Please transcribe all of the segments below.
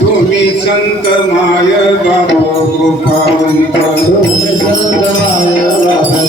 तुम्ही संत माय बाबा कृपावंत तुम्ही संत माय बाबा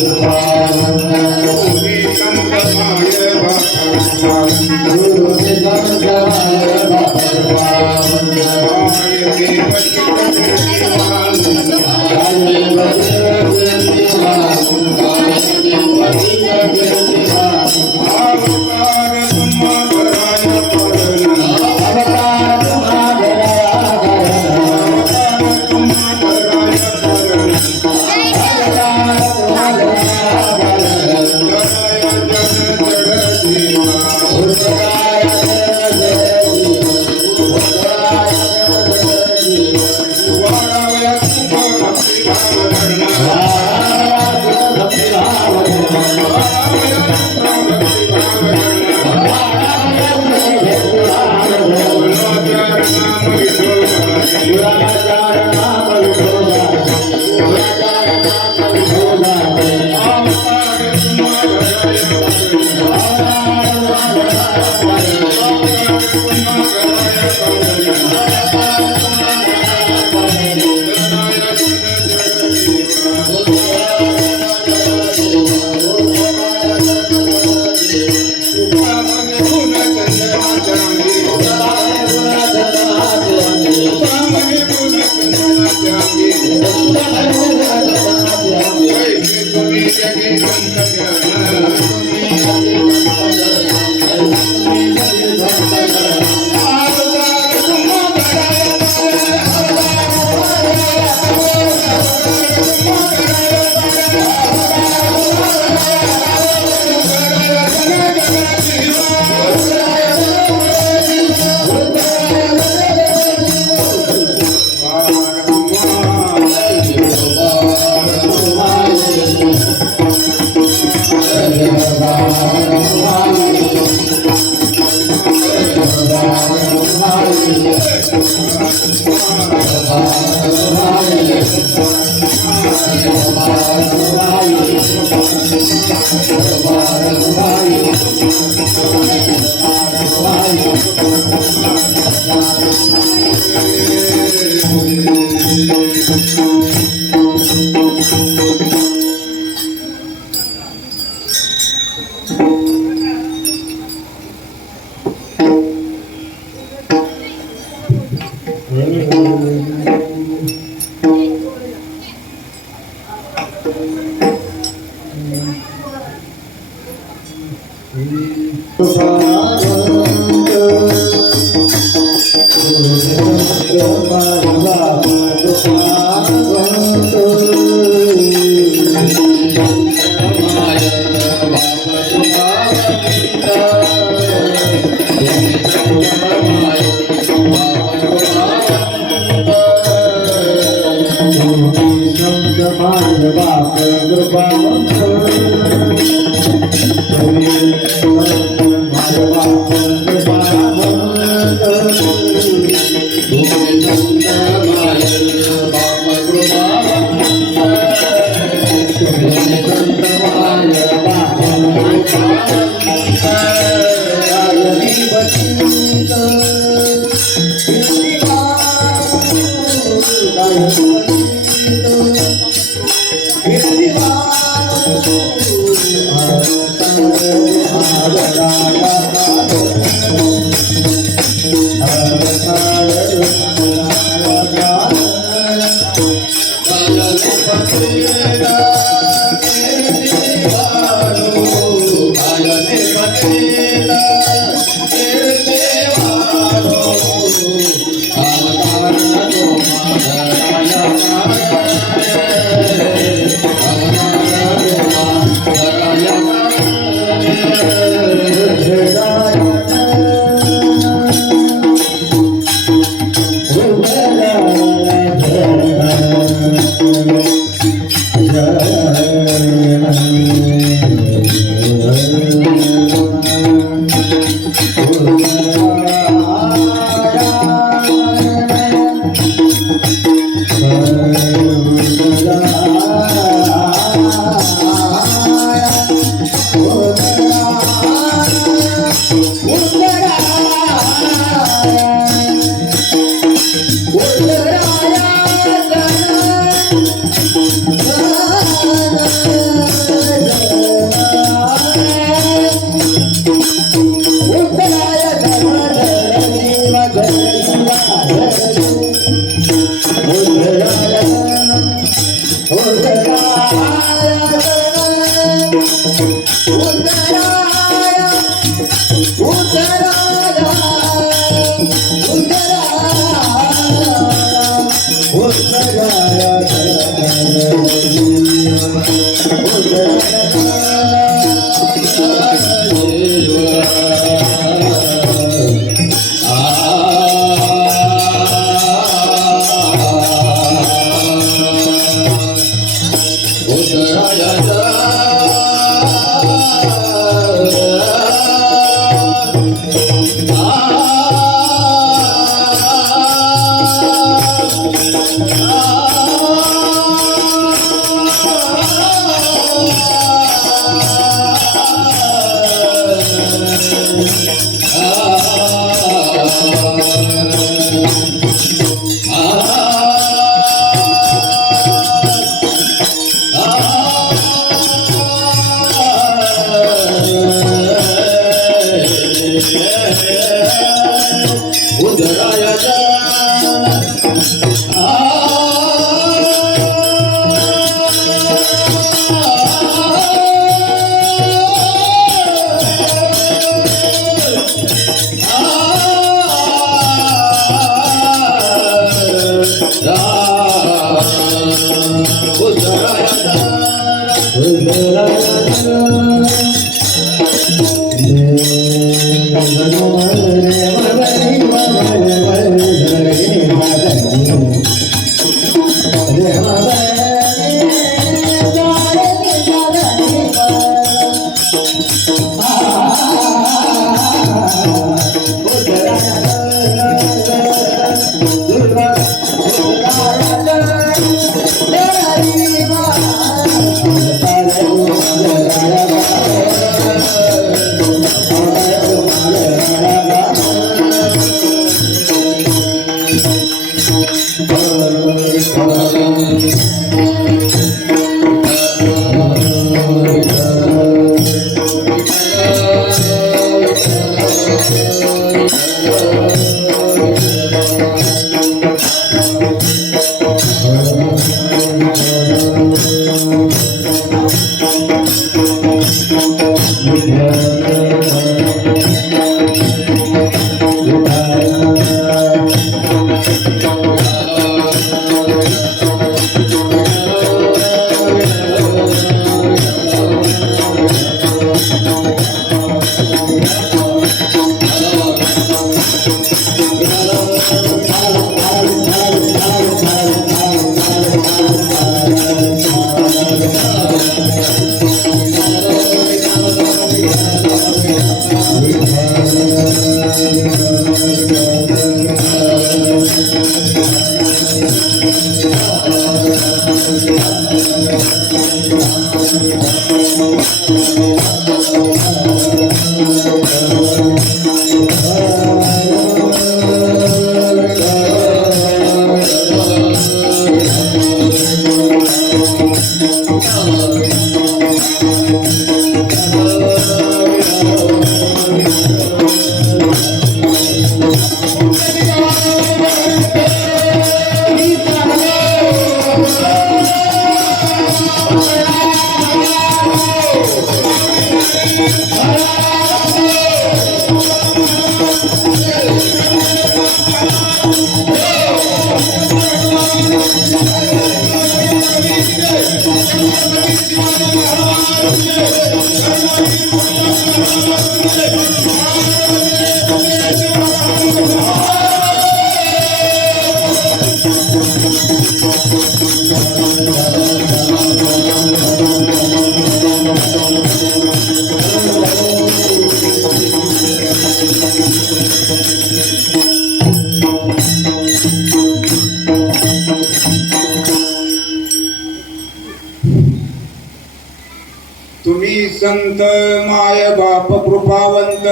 तुम्ही संत माय बाप कृपावंत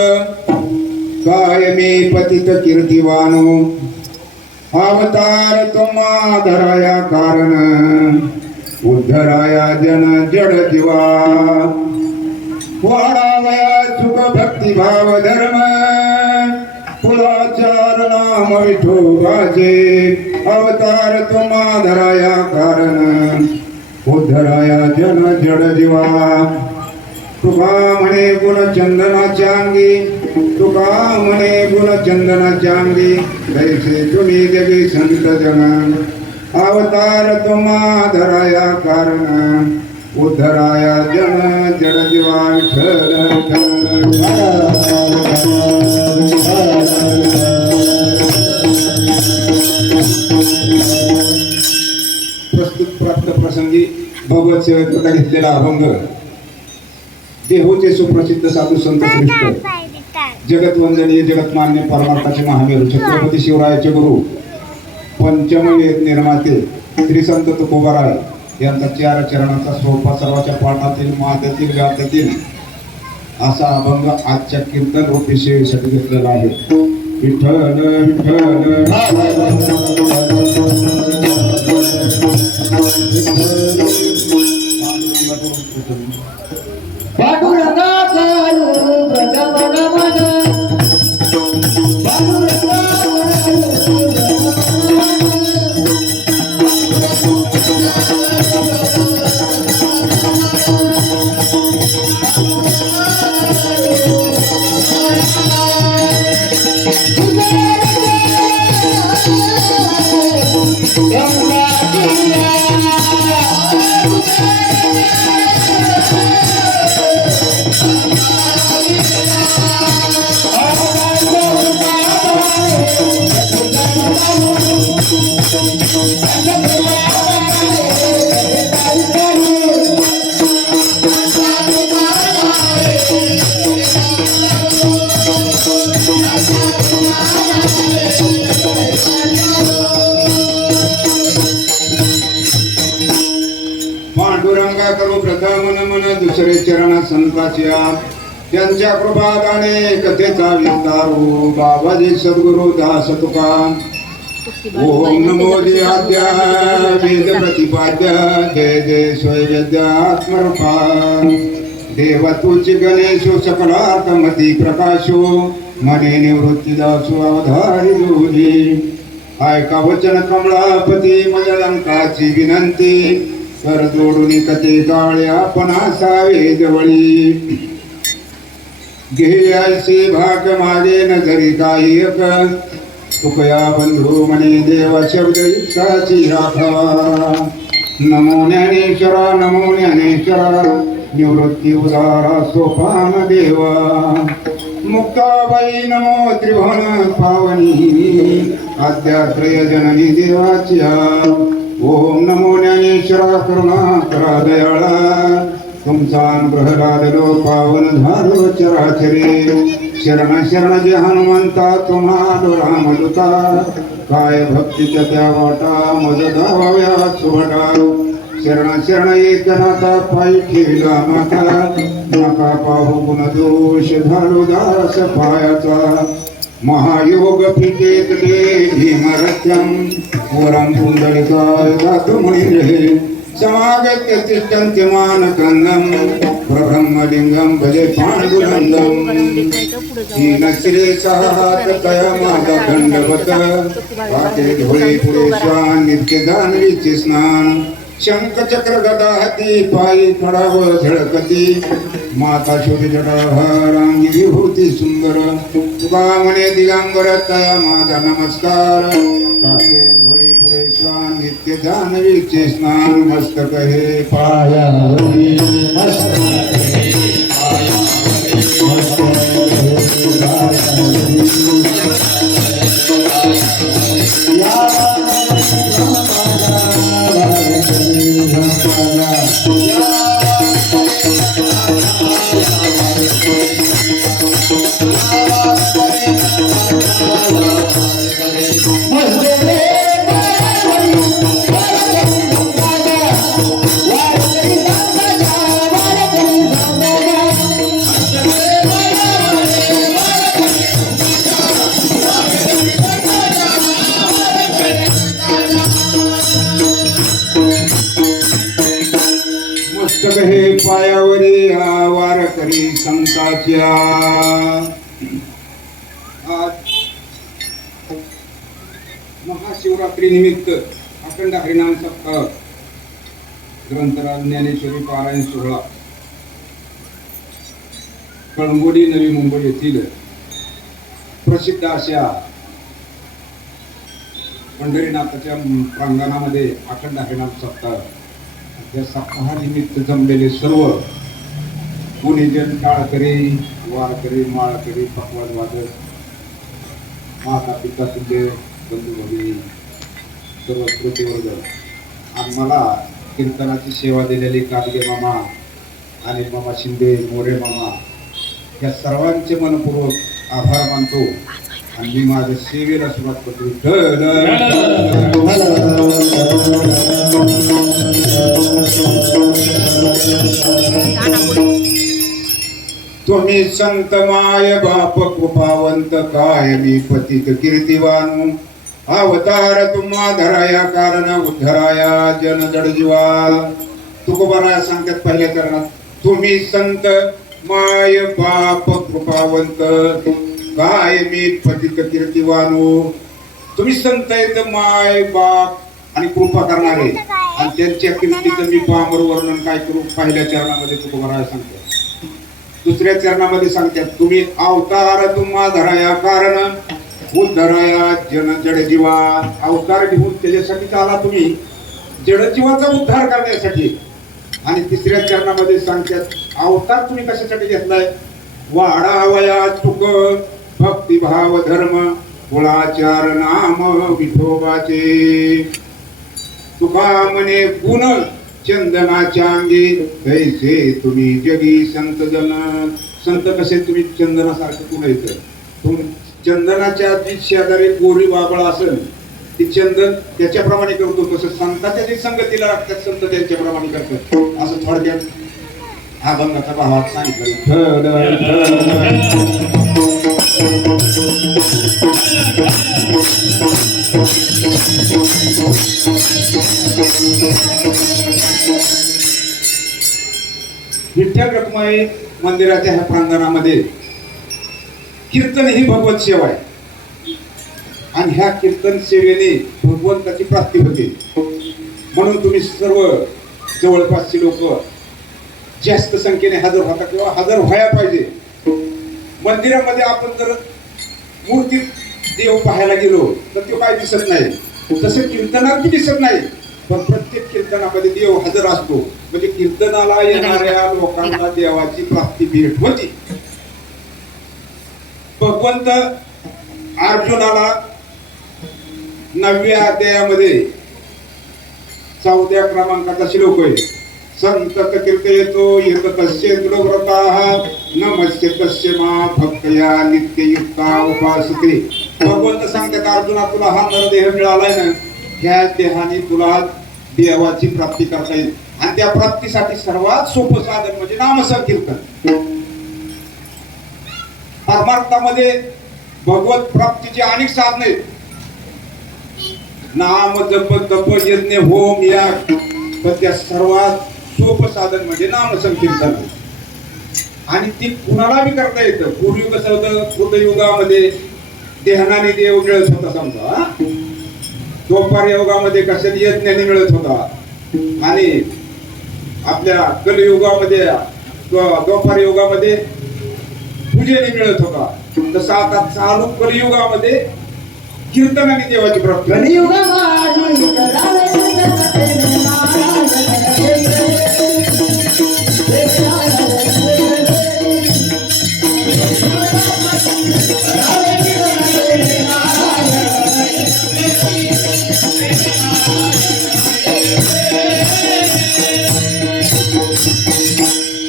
कायमे पतित कीर्तिवानो अवतार तुम्हा धराया कारण उद्धराया जन जड जीवा वाढावया सुख भक्ती भाव धर्म पुराचार नाम विठोबाचे अवतार तुम्हा धराया कारण उद्धराया जन जड जीवा तुका म्हणे गुणचंदनाच्या अंगी तुका म्हणे गुणचंदनाच्या अंगी जैसे तुम्ही देवी संत जन अवतार तुम्हा धराया कारण उद्धराया जन जड जीवा प्रस्तुत प्राप्त प्रसंगी भगवत सेवेकरता घेतलेला अभंग देहूचे सुप्रसिद्ध साधू संत श्रेष्ठ जगत वंदनीय जगतमान्य परमार्थाचे महामेरू छत्रपती शिवरायाचे गुरु पंचम वेद निर्माते श्री संत तुकोबाराय यांचा 4 चरणाचा सोपा सर्वाच्या पाठातील माथ्यातील गाथ्यातील असा अभंग आजच्या कीर्तन रूपी सेवेसाठी घेतलेला आहे. विठ्ठल विठ्ठल पांडुरंगा करू प्रथम नमन दुसरे चरण संताच्या त्यांच्या कृपादाने कथेचा विस्तारू बाबाजी सद्गुरु दास तुका ओम नमो जय आद्या वेद प्रतिपाद्य जय जय स्वैवेद्यात्मरूपा देव तुझ गणेशो सकलार्थमती प्रकाशो मने निवृत्तीदासो अवधारी जोरी ऐका वचन कमळापती मजलंकाची विनंती कर जोडून कथे काळे आपण असावे जवळी घेयायचे भाग मागे नजरी काही एक तुकया बंधू मने देवा शब्द इतकाची राखावा नमो ज्ञानेश्वरा नमो ज्ञानेश्वरा निवृत्ती उदारा सोपान देवा मुक्ताबाई नमो त्रिभुवन पावनी आद्यात्रय जननी देवाच्या ओम नमो ज्ञानेश्वरा करुणा करा दयाळा तुमचा अनुग्रह लादलो पावन झालो चराचरे शरण शरण जे हनुमंता तुम्हाला रामदूता काय भक्तीच्या त्या वाटा मज धावाव्या सुभटा शरण शरण एकनाथा पायी ठेवला माता नका पाहू गुण दोष झालो दास पायाचा महायोग फितेत भीमरथ्यम वरम पुंडलिकाय दातुमणिरे समागत्य तिष्ठन्त्यमान कन्दं प्रब्रह्मलिंगं भजे पाण्डुरङ्गं हीनश्रे सहात तया माता दंडवत पाटे धुळे पुढे श्वान नित्यदानवीचे स्नान शंख चक्र गदा हाती पायी पडाव झळकती माता शोधी जटाभारांगी विभूती सुंदर तुका म्हणे दिगंबर तया माझा नमस्कार काटे धुळे पुढे श्वान नित्य जानवीचे स्नान मस्तक हे पायावरी मस्तक हे पायावरी आवार करी संताच्या आज महाशिवरात्री निमित्त अखंड हरिनाम सप्ताह ग्रंथराज ज्ञानेश्वरी पारायण सोहळा कळंबोली नवी मुंबई येथील प्रसिद्ध अशा पंढरीनाथाच्या प्रांगणामध्ये अखंड हरिनाम सप्ताह या सप्ताहानिमित्त जमलेले सर्व गुणीजन, टाळकरी, वारकरी, माळकरी, पकवाद वादक, माता पिता तुल्य बंधू भगिनी, सर्व श्रोतेवर्ग आणि मला कीर्तनाची सेवा दिलेली कादगे मामा आणि मामा शिंदे, मोरे मामा या सर्वांचे मनपूर्वक आभार मानतो आणि मी माझ्या सेवेला सुरुवात करतो. तुम्ही संत माय बाप कृपावंत काय मी पतित कीर्तिवान अवतार तुम्हा धराया कारण उद्धराया जन जड जीवा. तुकोबाराया सांगतात पहिल्या चरणात, तुम्ही संत माय बाप कृपावंत काय मी पतित कीर्तिवानो. तुम्ही संत आहेत, माय बाप आणि कृपा करणारे, आणि त्यांच्या कीर्तीचं मी पामर वर्णन काय करू. पहिल्या चरणामध्ये तुकोबाराया सांगतात. दुसऱ्या चरणामध्ये सांगतात, तुम्ही अवतार तुम्हा धराया कारण उद्धराया जन जड जीवा. अवतार घेऊन त्याच्यासाठी आला तुम्ही, जडजीवाचा उद्धार करण्यासाठी. आणि तिसऱ्या चरणामध्ये सांगतात, अवतार तुम्ही कशासाठी घेतलाय. वाढावया तुक भक्तिभाव धर्म कुळाचार नाम विठोबाचे. तुका म्हणे गुण चंदनाच्या अंगी तैसे तुम्ही जगी संत जन. संत कसे तुम्ही चंदनासारखे गुण येत. चंदनाच्या जी शेजारी गोरी बाबळ असेल ती चंदन त्याच्याप्रमाणे करतो, तसं संतांच्या जी संगतीला लागतात संत त्यांच्याप्रमाणे करतात. असं थोडक्यात अभंगाचा भावात सांगितलं. विठ्ठल रखुमाई मंदिराच्या ह्या प्रांगणामध्ये कीर्तन ही भगवत सेवा आहे आणि ह्या कीर्तन सेवेने भगवंताची प्राप्ती होते. म्हणून तुम्ही सर्व जवळपासची लोक जास्त संख्येने हजर होता किंवा हजर व्हायला पाहिजे. मंदिरामध्ये आपण जर मूर्ती देव पाहायला गेलो तर तो काय दिसत नाही, तसं कीर्तनात दिसत नाही, पण प्रत्येक कीर्तनामध्ये देव हजर असतो. म्हणजे कीर्तनाला येणाऱ्या लोकांना देवाची प्राप्ती भेट होती. भगवंत अर्जुनाला 9व्या अध्यायामध्ये 4व्या क्रमांकाचा श्लोक आहे. संतत कीर्तयतो यत तस्य व्रताः नमस्य तस्य मा भक्तया नित्ययुक्ता उपासते. भगवंत सांगतात, अर्जुना तुला हा नरदेह मिळालाय ना, ह्या देहाने तुला देवाची प्राप्ती करता येईल. आणि त्या प्राप्तीसाठी सर्वात सोपं साधन म्हणजे नामसंकीर्तन. परमार्थामध्ये भगवत प्राप्तीचे अनेक साधन आहेत. नाम जप तप यज्ञ होम या, पण त्या सर्वात सोपं साधन म्हणजे नामसंकीर्तन. आणि ती कुणाला बी करता येतं. पूर्वी कसं होतं, कृतयुगामध्ये देहनाने देव मिळत होता समजा, द्वापार युगामध्ये कशाने यज्ञाने मिळत होता, आणि आपल्या कलियुगामध्ये द्वापार युगामध्ये पूजेने मिळत होता. तसं आता चालू कलियुगामध्ये कीर्तनाने देवाची प्राप्ती.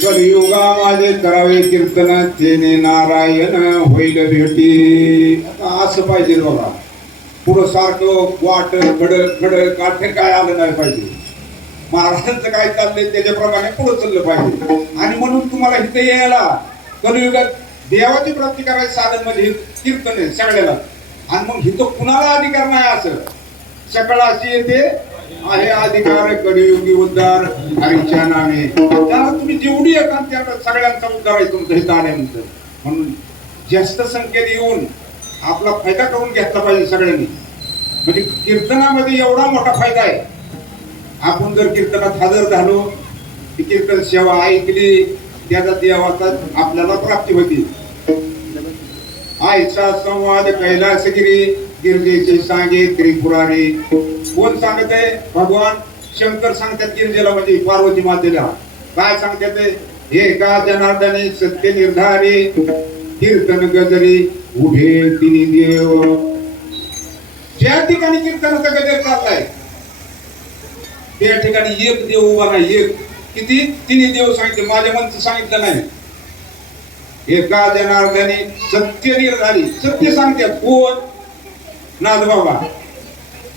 कलियुगामध्ये करावे कीर्तन तेने नारायण होईल भेटी. आता असं पाहिजे बघा, पुढं सारखं वाट खड काठ काय आलं नाही पाहिजे. महाराजांचं काय चाललंय त्याच्याप्रमाणे पुढं चाललं पाहिजे. आणि म्हणून तुम्हाला इथे यायला कलियुगात देवाची प्राप्ती करायचं साधन म्हणजे कीर्तन आहे सगळ्याला. आणि मग इथं कुणाला अधिकार नाही असं सकळाशी येते आहे अधिकार कलियुगी उद्धार हरीच्या नामे. त्याला तुम्ही जेवढी येतात त्या सगळ्यांचा उद्धार आहे तुमचं हित आल्यानंतर. म्हणून जास्त संख्येने येऊन आपला फायदा करून घेतला पाहिजे सगळ्यांनी. म्हणजे कीर्तनामध्ये एवढा मोठा फायदा आहे. आपण जर कीर्तनात हजर झालो, कीर्तन सेवा ऐकली, त्याचा देवाचा आपल्याला प्राप्ती होती. आईचा संवाद कैलासगिरी गिरजेचे सांगे त्रिपुरारी. कोण सांगत आहे? भगवान शंकर सांगतात गिरिजेला म्हणजे पार्वती मातेला काय सांगतात हे का जनार्दने सत्य निर्धारी कीर्तन गजरी उभे तिन्ही देव. ज्या ठिकाणी कीर्तनाचा गजर चाललाय त्या ठिकाणी एक देव उभा नाही. एक किती तिन्ही देव सांगितले, माझ्या मनचं सांगितलं नाही. एका जनार्दने सत्य निर्धारी, सत्य सांगतात कोण? नाथबाबा.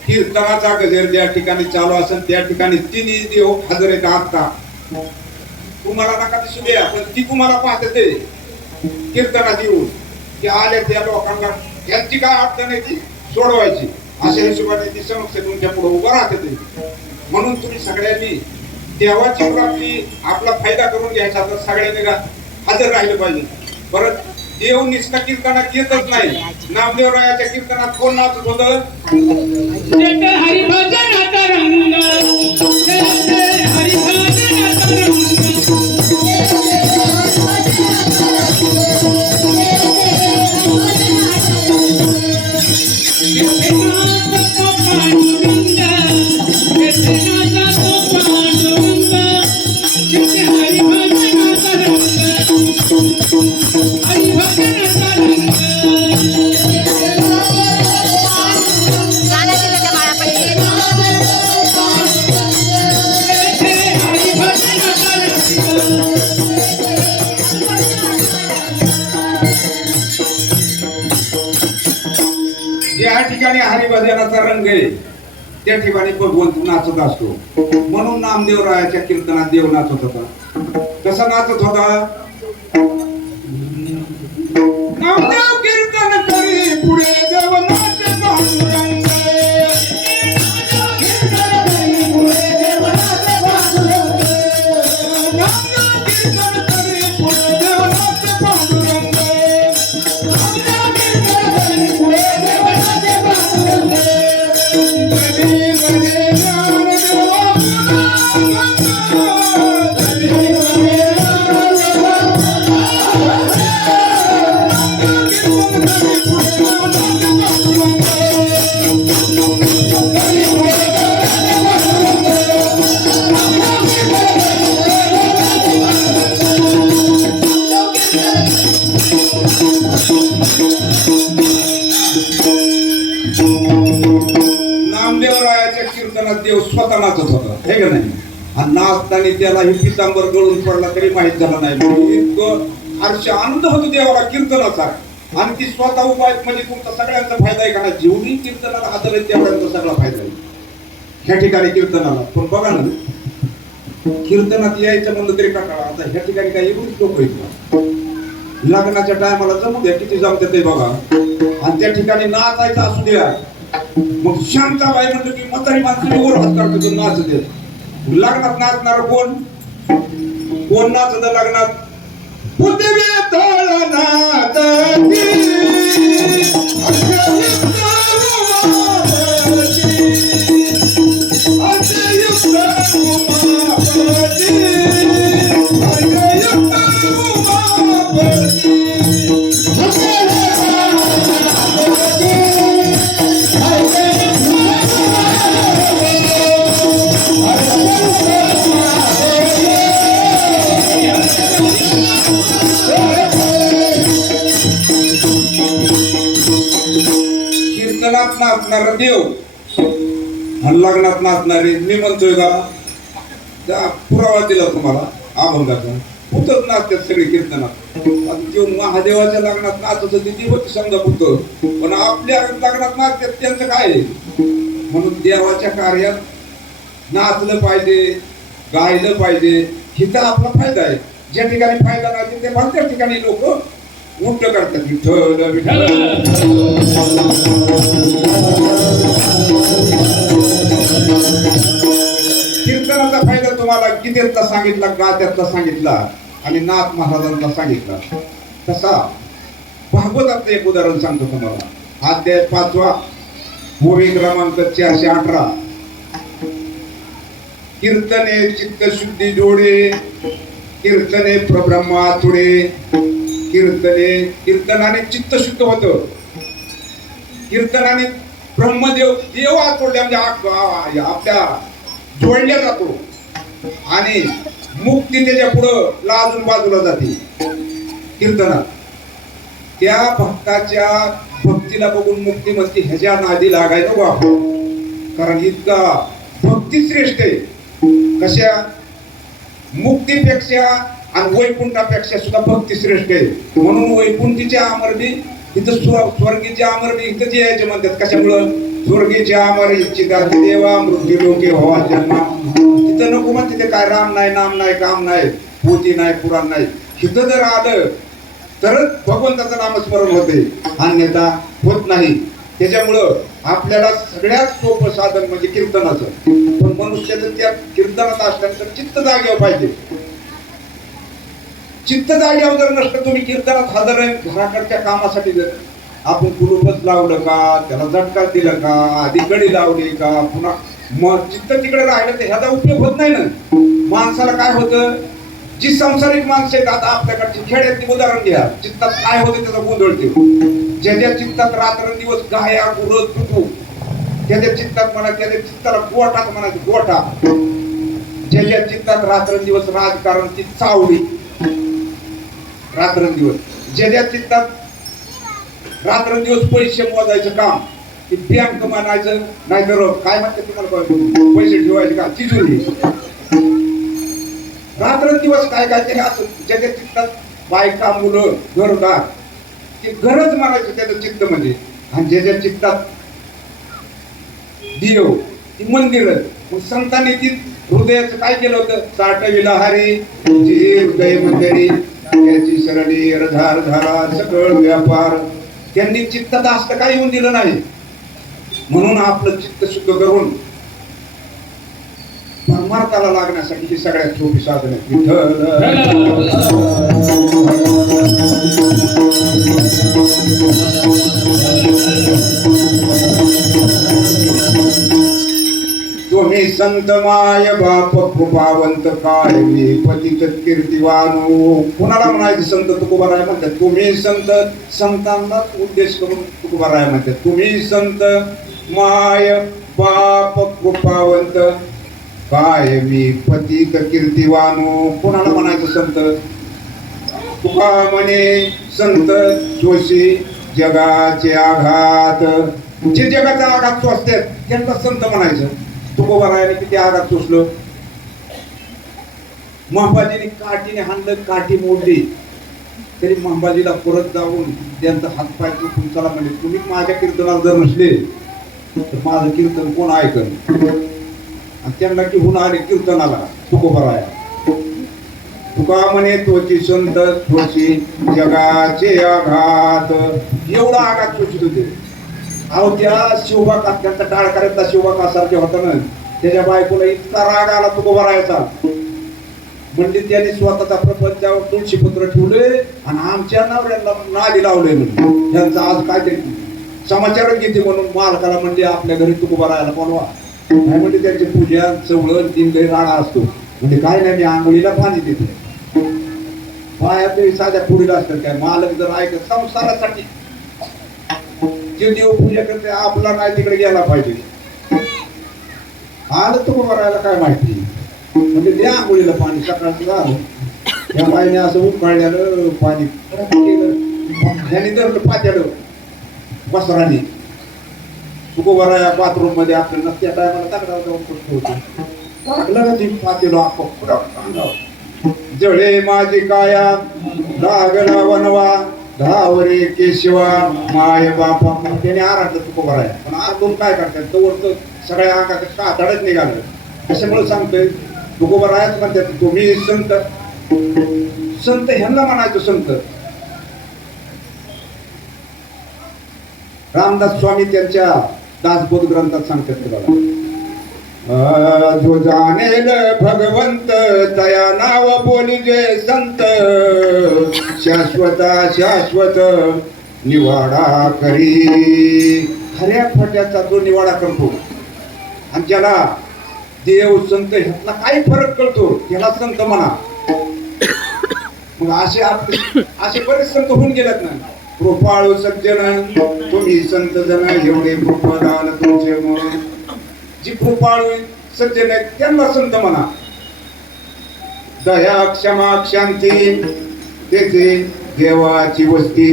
कीर्तनाचा गजर ज्या ठिकाणी चालू असेल त्या ठिकाणी तिन्ही देव हजर आहेत. आता तुम्हाला नका दिसू द्या, पण ती तुम्हाला पाहते ते कीर्तनात येऊन की आले त्या लोकांना यांची काय अडचण आहे ती सोडवायची. अशा हिशोबाने ती समक्ष तुमच्या पुढे उभं राहते ते. म्हणून तुम्ही सगळ्यांनी देवाची प्राप्ती आपला फायदा करून घ्यायचा तर सगळ्यांनी हजर राहिलं पाहिजे. परत देव निष्ठा कीर्तनात येतच नाही. नामदेवरायाच्या कीर्तनात कोण नाचत होतं? हरिभजनाचा रंग हरिभजनाचा ज्या ठिकाणी हरिभजनाचा रंग आहे त्या ठिकाणी भगवंत नाचत असतो. म्हणून नामदेवरायाच्या कीर्तनात देव नाचत होता. कसा नाचत होता? नामदेव कीर्तन करी पुढे देव नाचे पांडुरंग. नामदेवरायाच्या कीर्तनात देव स्वतः नाचत होता, हे का नाही? आणि नाचताना त्याला ही पितांबर गळून पडला तरी माहित झाला नाही. इतकं हर्ष आनंद होतो देवाला कीर्तनाचा. आणि ती स्वतः उपाय म्हणजे तुमचा सगळ्यांचा फायदा आहे का नाही? जेवढी कीर्तनाला हाताला तेवढ्यांचा सगळा फायदा आहे ह्या ठिकाणी कीर्तनाला. पण बघा ना, कीर्तनात यायचं म्हणलं तरी का आता ह्या ठिकाणी काही एवढीच लोक आहेत. लग्नाच्या टायमाला जमू द्या किती जमते ते बघा. आणि त्या ठिकाणी नाचायचं असू द्या, मग शांताबाई म्हणतो की म्हातारी माणसाने वर हात काढतो नाच देत. लग्नात नाचणार कोण? कोण नाचत लग्नात? पृथ्वी तळनात कीर्तनात नाचणारा देव आणि लग्नात नाचणारे मी म्हणतोय का पुरावा दिला तुम्हाला अभंगाचा. पुतच नाचतात सगळे कीर्तनात. आता महादेवाच्या लग्नात नाचत होती ती होती समजा पुत, पण आपल्या लग्नात नाचतात त्यांचं काय आहे? म्हणून देवाच्या कार्यात नाचलं पाहिजे, गायलं पाहिजे. हिचा आपला फायदा आहे. ज्या ठिकाणी फायदा नाही ते त्या ठिकाणी लोक उलट करतात. विठ्ठल विठ्ठल कीर्तनाचा फायदा तुम्हाला गीतेतला सांगितला, गात्यातला सांगितला आणि नाथ महाराजांचा सांगितला. तसा भागवताचं एक उदाहरण सांगतो तुम्हाला. अध्याय 5 ओवी क्रमांक 418. कीर्तने चित्तशुद्धी जोडे, कीर्तने प्रब्रह्मा तुडे. कीर्तनाने चित्त शुद्ध होतं. कीर्तनाने ब्रह्मदेव देव आतोडले म्हणजे आपल्या जोडल्या जातो आणि मुक्ती त्याच्या पुढं लाजून बाजूला जाते कीर्तनात. त्या भक्ताच्या भक्तीला बघून मुक्ती म्हणते ह्याच्या नादी लागायचं नको आपण, कारण इतका भक्ती श्रेष्ठ आहे. कशा मुक्तीपेक्षा आणि वैकुंठापेक्षा सुद्धा भक्ती श्रेष्ठ आहे. म्हणून वैकुंठीच्या अमरबी इथं स्वर्गीच्या अमरबी इथं जे यायचे म्हणतात. कशामुळं स्वर्गीच्या अमर इच्छिता देवा मृत्यू लोके व्हावा जन्म. तिथं नको म्हणते तिथे काय राम नाही, नाम नाही, काम नाही, पोथी नाही, पुराण नाही. इथं जर आलं तरच भगवंताचं नामस्मरण होते, अन्यथा होत नाही. त्याच्यामुळं आपल्याला सगळ्यात सोपं साधन म्हणजे कीर्तनाचं. पण मनुष्याचं त्या कीर्तनात असल्यानंतर चित्त जागेवर पाहिजे. चित्त जागेवर जर नसतं, तुम्ही कीर्तनात हजर आहे घराकडच्या कामासाठी जर आपण कुलूपच लावलं का, त्याला झटका दिलं का, आधी कडी लावली का, पुन्हा मग चित्त तिकडे राहिलं तर ह्याचा उपयोग होत नाही ना. माणसाला काय होतं, जी संसारिक माणसं आहेत आता आपल्याकडची, खेड्यातली उदाहरण घ्या, चित्तात काय होते त्याचा गोंधळते. ज्याच्या चित्तात रात्रंदिवस गाया गुरं तुटू, त्याच्या चित्तात म्हणा, त्याच्या चित्ताला गोठाच म्हणायचं, गोठा. ज्याच्या चित्तात रात्रंदिवस राजकारणची चावडी, रात्रंदिवस. ज्याच्या चित्तात रात्रंदिवस पैसे मोजायचं काम, की बँक म्हणायचं, नाहीतर काय म्हणते तुम्हाला पैसे ठेवायचे का, तिजोरी. रात्रंदिवस काय काय ते असं. ज्याच्या चित्तात बायका मुलं घरदार, ते घरच म्हणायचं त्याचं चित्त म्हणजे. आणि ज्याच्या चित्तात देव, ती मंदिरच. मग संतांनी ती हृदयाचं काय केलं होतं, साठविला हरी जी हृदय मंदिरी, त्याची सरणी रधार झाला सगळ व्यापार. त्यांनी चित्तात असं काही येऊन दिलं नाही. म्हणून आपलं चित्त शुद्ध करून परमार्थाला लागण्यासाठी ही सगळ्यात सोपी साधन आहे. तुम्ही संत माय बाप कृपावंत काय मी पतित कीर्तिवानो. कोणाला म्हणायचं संत तुकोबाराय म्हणतात. तुम्ही संत, संतांनाच उद्देश करून तुकोबाराय म्हणतात. तुम्ही संत माय बाप कृपावंत काय मी पतित कीर्तिवानो. कोणाला म्हणायचं संत, तुका म्हणे संत जोशी जगाचे आघात. जे जगाचा आघात सोसतात त्यांना संत म्हणायचं. तुकोबारायाने किती आघात सोसलं. महाबाजीने काठीने हाणलं, काठी मोडली, तरी महाबाजीला परत जाऊन त्यांचा हातपाय चुकून चला म्हणजे तुम्ही माझ्या कीर्तनाला जर नसले तर माझं कीर्तन कोण ऐकन. आणि त्यांना घेऊन आले कीर्तनाला तुकोबाराया. तुका म्हणे तोची संत थोची जगाचे आघात. एवढा आघात सोसित होते. अहो त्या शिवबा, त्यांचा टाळकऱ्यातला शिवबा कासारखे होता ना, त्याच्या बायकोला इतका राग आला तुकोबारायाचा. म्हणजे त्यांनी स्वतःचा प्रपंचावर तुळशीपत्र ठेवले आणि आमच्या नवऱ्यांना नादी लावले. म्हणजे त्यांचा आज काहीतरी समाचारच घेते म्हणून मालकाला म्हणजे आपल्या घरी तुकोबारायाला बोलवा. नाही म्हणजे त्यांची पूजा चवळण तीन काही राडा असतो. म्हणजे काय नाही, मी आंघोळीला पाणी देते. पाया तरी साध्या पुढीला असतात. काय मालक जर ऐकत संसारासाठी जे देव पूजा करते, आपला नाही तिकडे गेला पाहिजे. आलं तुकोबारायाला काय माहिती, म्हणजे द्या आंघोळीला पाणी. सकाळचं झालं, त्या बाईने असं उकळल्यानं पाणी केलं, ह्याने धरलं पात्यालं वस्त्राने. तुकोबाराया बाथरूम मध्ये आपल्या नसत्या टायमाला तगडा जाऊन होतो. टाकलं ना ती पातेलं आपण जळे माझी काया लागला वनवा धावरे केशवा माय बापा. त्याने आराटलं तुकोबाराया. पण आरडून काय करतात, तोवर तर सगळ्या अंगात कातडच निघालं. त्याच्यामुळे सांगतोय तुकोबारायाच म्हणतात तुम्ही संत. संत ह्यांना म्हणायचं संत. रामदास स्वामी त्यांच्या दासबोध ग्रंथात सांगतात तुम्हाला, जो जाणेल भगवंत तया नाव बोलिजे संत, शाश्वता शाश्वत निवाडा करी. खऱ्या खोट्याचा जो निवाडा करतो आणि ज्याला देव संत ह्यातला काही फरक कळतो त्याला संत म्हणा. मग असे बरेच संत होऊन गेलेत ना. कृपाळू सज्जन तुम्ही संत जन एवढे कृपदान तुमचे. जी कृपाळू सज्जन आहेत त्यांना संत म्हणा. दया क्षमा शांती तेथे देवाची वस्ती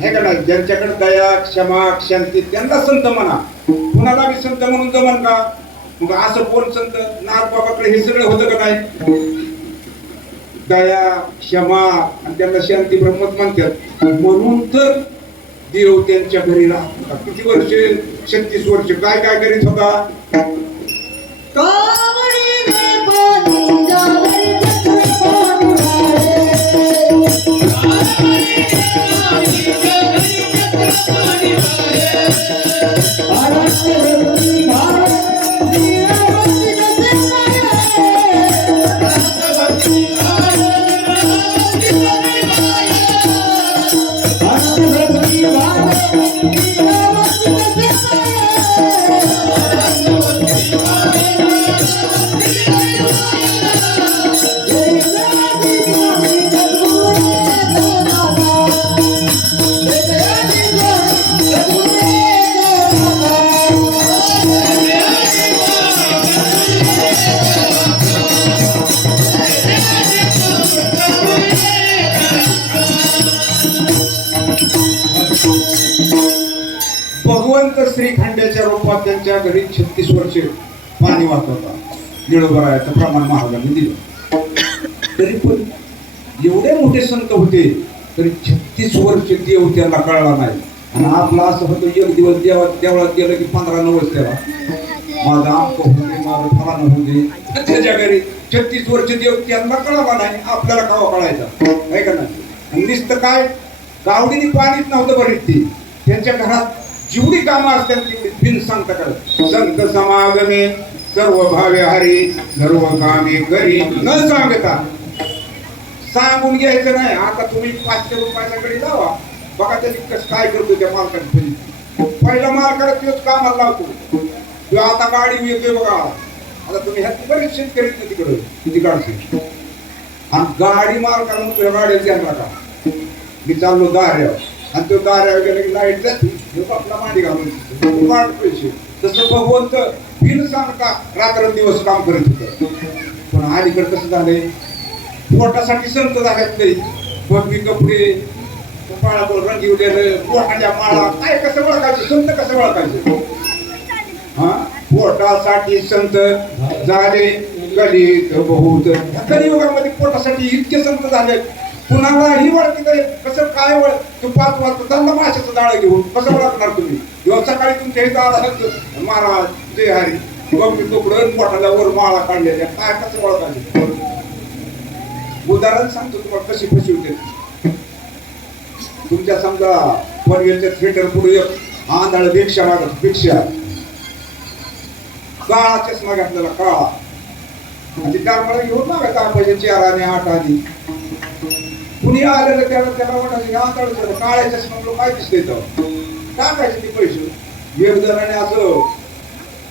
हे का नाही. ज्यांच्याकडे दया क्षमा शांती त्यांना संत म्हणा. कुणाला बी संत म्हणून जमन का? मग असं कोण संत नागबाबाकडे हे सगळं होतं का नाही. दया क्षमा आणि त्यांना शांती ब्रह्मत म्हणतात. म्हणून तर देव त्यांच्या घरी राहत. किती वर्ष? 36 वर्ष. काय काय करीत होता? भगवंत श्रीखंड्याच्या रूपात त्यांच्या घरी 36 वर्ष पाणी वाहत होता. निळोबरायाचं प्रमाण महाराजांनी दिलं. तरी पण एवढे मोठे संत होते तरी 36 वर्ष देव त्यांना कळला नाही. आणि आपला असं होतं एक दिवस देवळात गेलं की 15 नवस त्याला माझा अंक होऊ दे, माझं फलानं होऊ दे. त्याच्या घरी 36 वर्ष देव त्यांना कळला नाही. आपल्याला कावा कळायचा आहे का नाही. आणि नुसतं काय गावडीने पाणीच नव्हतं बरीच ती. त्यांच्या घरात जेवढी कामं असतात तेवढी बिन सांगता करत. संत समागमे सर्व भावे हरी सर्व कामे करी न सांगता. सांगून घ्यायचं नाही. आता तुम्ही 500 रुपयाच्या कडे जावा बघा त्याची कसं काय करतो त्या मालकाने. पहिला मालकाला तोच कामाला लावतो. तो आता गाडी येतोय बघा. आता तुम्ही ह्याची बरीच शेतकरी तिकडे किती काढतो. आणि गाडी मालकाला म्हणतो गाडीला ध्यान राखा. मी चाललो दार्यावर आणि तो दार्यावर गेला की लाईट जाते. आपला मांडी घालून वाट पैसे. तसं भगवंत बिन सांगता रात्रंदिवस काम करत होतं. पण अलीकडे कसं झालंय पोटासाठी संत झाल्यात नाही. भगवी कपडे कपाळावर रंगीवलेलं पोटाच्या माळा काय कसं ओळखायचं. संत कसं ओळखायचं. हा पोटासाठी संत झाले कलित बहुत. कलियुगामध्ये पोटासाठी इतके संत झाले. कुणालाही ओळखी कसं काय ओळख. तू 5 वाजता त्यांना माशाचं जाळं घेऊन कसं ओळखणार तुम्ही. किंवा सकाळी तुमच्या इथं आला महाराज जय हरी गमती तुकडं पोटाला वर माळा काढलेल्या काय कसं ओळखायचं. उदाहरण सांगतो तुम्हाला कशी फसवते. तुमच्या समजा पनवेलच्या थिएटर पुढे एक आंधळ भिक्षा मागत. भिक्षा काळा चष्मा घातलेला काळा. आणि त्यामुळे घेऊन मागत पाहिजे 4 आणि 8 आधी. कुणी आलेलं त्याला वाटायचं आंधळ काळ्या चष्मा काय दिसतंय तर टाकायचे ते पैसे. एक जणाने असं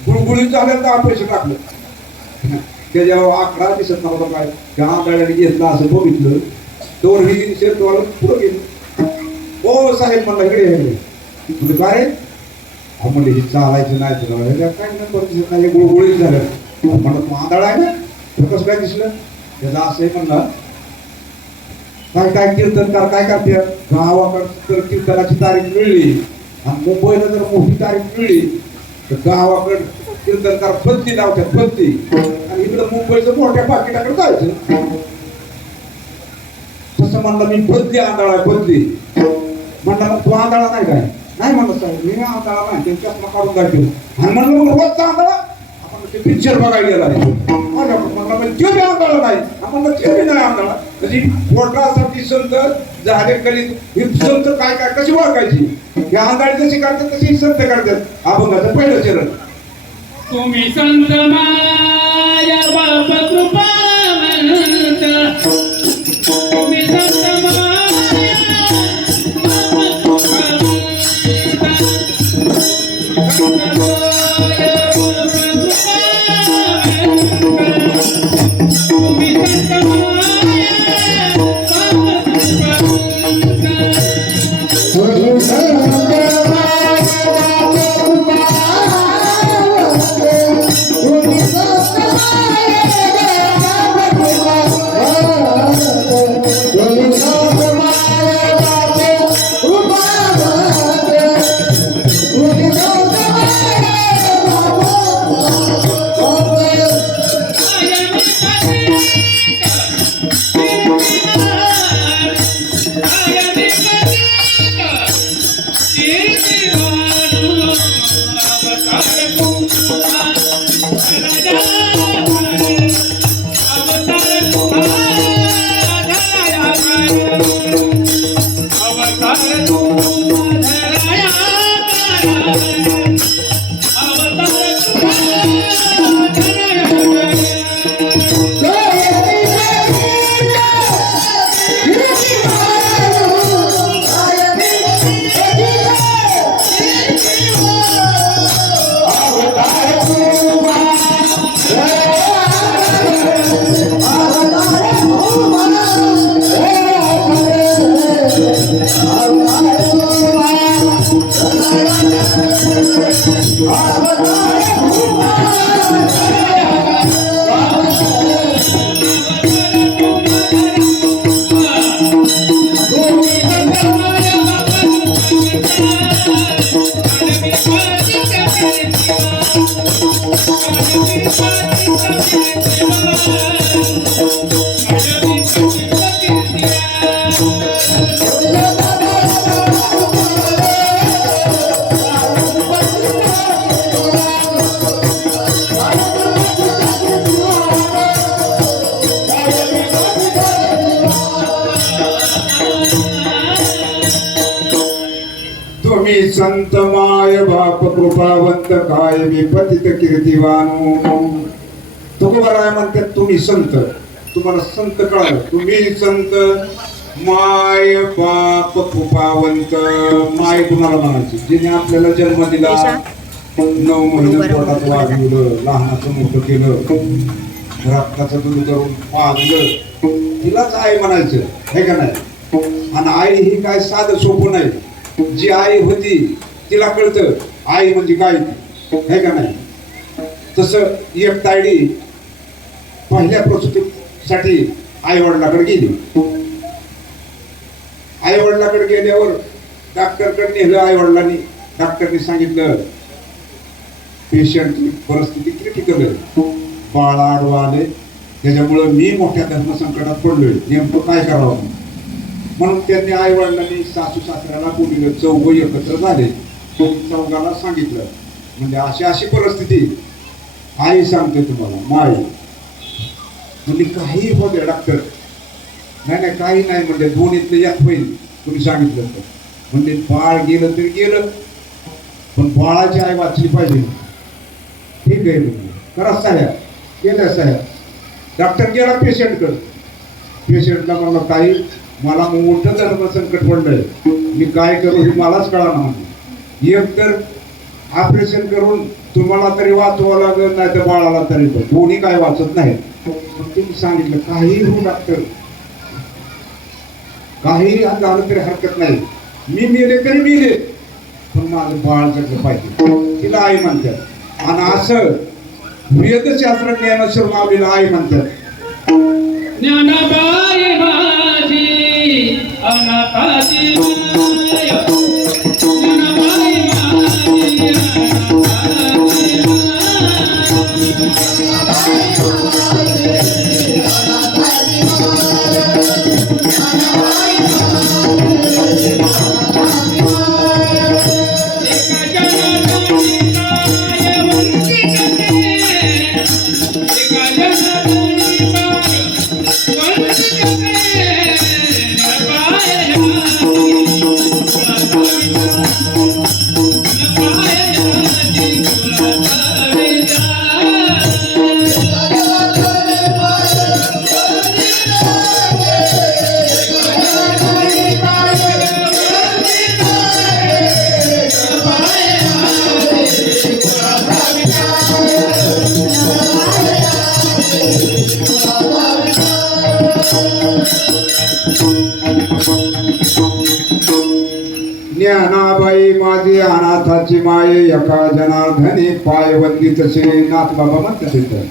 गुळगुळीत झालं तर पैसे टाकलं. त्याच्यावर आकडा दिसत नव्हता काय. त्या आंधळ्याने घेतला असं बघितलं तर ही शेतवाला पुढं गेलं. हो साहेब म्हणला इकडे म्हणजे काय म्हणजे हे चालायचं नाही तुला काय नाही गुळगुळीत झालं. म्हणलं तू आंधळा आहे ना तर कसं काय दिसलं. त्याचा असंही म्हणलं काय काय कीर्तनकार काय करते गावाकडं तर कीर्तनाची तारीख मिळली आणि मुंबईला जर मोठी तारीख मिळली तर गावाकडं कीर्तनकार बंदी लावतात बंदी. आणि इकडं मुंबईचं मोठ्या पाकिटाकडे जायचं. तसं म्हणलं मी बदली आंधळा बदली. म्हणलं मग तू आंधळा नाही काय. नाही म्हणलं साहेब मी आंधळा नाही. त्यांची चष्मा काढून दाखवलं. आणि म्हणलं मग रोजचा आंधळा आपण ते पिक्चर बघायला गेला आहे. म्हणलं म्हणजे ते बी आंधळा नाही. म्हणलं ते बी नाही आंधळा. म्हणजे पोटासाठी संत झाले कलीत. ही संत काय काय कशी ओळखायची. हे आंधळी कशी करतात तशी संत करतात. अभंगाचं पहिलं चरण. तुम्ही संत माया बाप कृपा म्हणत. तुम्ही संत माया बाप कृपा Oh, तुम्ही संत माय बाप कृपावंत काय विपतित कीर्तिवानो तुकोबाराय म्हणतात तुम्ही संत तुम्हाला संत कळलं तुम्ही संत माय बाप कृपावंत माय कुणाला म्हणायची जिने आपल्याला जन्म दिला 9 महिने पोटात वाढवलं लहानाचं मोठं केलं रक्ताचं दूध करून पाजलं तिलाच आई म्हणायचं हे का नाही आणि आई ही काय साधं सोपं नाही जी आई होती तिला कळतं आई म्हणजे काय ती हे का नाही तसं एक तायडी पहिल्या प्रसूतीसाठी आई वडिलाकडे गेली आई वडिलाकडे गेल्यावर डॉक्टरकडे नेलं आई वडिलांनी डॉक्टरने सांगितलं पेशंटची परिस्थिती क्रिटिकल आहे बाळा आडवा आले त्याच्यामुळं मी मोठ्या धर्मसंकटात पडलोय नेमकं काय करावं म्हणून त्यांनी आई वडिलांनी सासू सासऱ्याला बोलवलं चौघ एकत्र झाले चौघाला सांगितलं म्हणजे अशी अशी परिस्थिती आई सांगते तुम्हाला माय म्हणजे काही होते डॉक्टर नाही काही नाही म्हणजे दोन्हीतलं यात होईल तुम्ही सांगितलं तर म्हणजे बाळ गेलं तरी गेलं पण बाळाची आई वाचली पाहिजे ठीक आहे म्हणजे करा साह्या केल्या साह्या डॉक्टर गेला पेशंटकडे पेशंटला म्हणलं काही मला मोठं धर्मसंकट पडलंय मी काय करू हे मलाच कळा म्हणजे एक तर ऑपरेशन करून तुम्हाला तरी वाचवावं लागेल नाही तर बाळाला तरी पण कोणी काय वाचत नाही पण तुम्ही सांगितलं काही हो डॉक्टर काही झालं तरी हरकत नाही मी मेले तरी मेले पण माझं बाळ जगलं पाहिजे तिला आई म्हणतात आणि असं वेदशास्त्र ज्ञानेश्वर माऊलीला आई म्हणतात ज्ञानाबाई माझी अनाथाची माय ज्ञानाबाई माझी ज्ञानाबाई माझी अनाथाची माये एका जनार्दनी पायवंदी तसे नाथ बाबा म्हणतात तिथं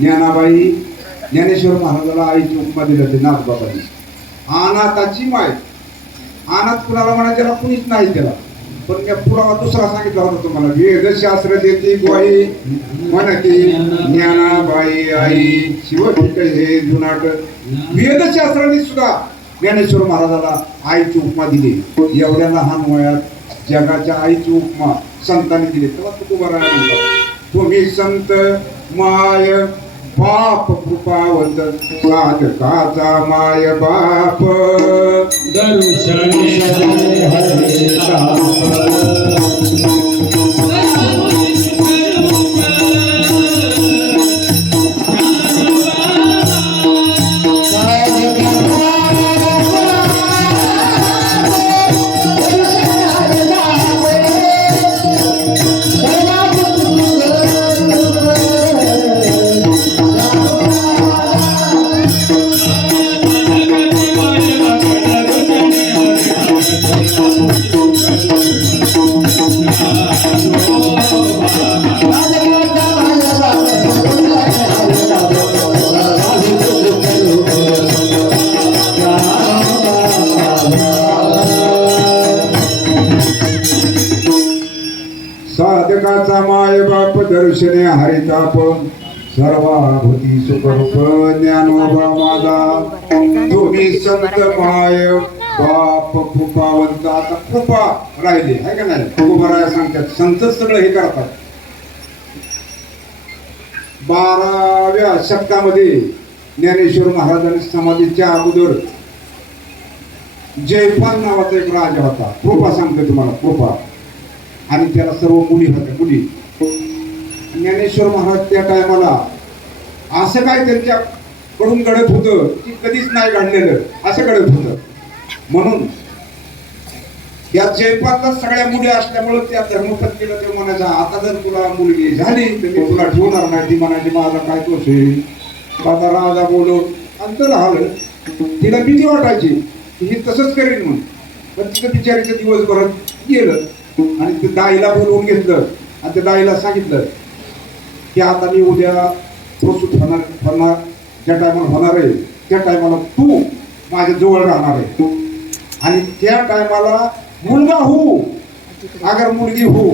ज्ञानाबाई ज्ञानेश्वर महाराजाला आईची उपमा दिलं ते नाथ बाबांनी अनाथाची माय अनाथ कुणाला म्हणायचं त्याला कुणीच नाही त्याला पण मी पुरावा दुसरा सांगितला होता तुम्हाला वेदशास्त्र देते ग्वाही म्हणा की ज्ञानाबाई आई शिवठिक हे जुनाट वेदशास्त्राने सुद्धा ज्ञानेश्वर महाराजाला आईची उपमा दिली एवढ्या लहान वयात जगाच्या आईची उपमा संतांनी दिली. तेव्हा तुकोबाराया म्हणतात, तुम्ही संत माय बाप कृपावंत साधकाचा माय बाप दर्शने हरे साधकाचा माय बाप दर्शने हरिताप सर्वाभूती सुखरूप ज्ञानोबा माझा तुम्ही संत माय बाप कृपावंत. आता कृपा राहिली आहे का नाही? तुकोबाराया सांगतात संतच सगळं हे करतात. 12व्या शतकामध्ये ज्ञानेश्वर महाराजांनी समाधीच्या अगोदर जयपाल नावाचा एक राजा होता. कृपा सांगतो तुम्हाला, कृपा. आणि त्याला सर्व मुली होत्या, मुली. ज्ञानेश्वर महाराज त्या टायमाला असं काय त्यांच्याकडून घडत होतं की कधीच नाही घडलेलं, असं घडत होतं. म्हणून या जयपालला सगळ्या मुली असल्यामुळे त्या धर्मपत्नीला ते म्हणायचा, आता जर तुला मुलगी झाली तर मी तुला ठेवणार नाही. ती म्हणायची माझा काय दोष आहे, माझा राजा बोलव. अंतर झालं. तिला भीती वाटायची ही तसंच करेन म्हणून. पण तिथं बिचारीचं दिवसभरात गेलं आणि ते दाईला बोलवून घेतलं आणि त्या दाईला सांगितलं की आता मी उद्या प्रसूत होणार ज्या टायमाला होणार आहे त्या टायमाला तू माझ्या जवळ राहणार आहे आणि त्या टायमाला मुलगा हो अगर मुलगी हो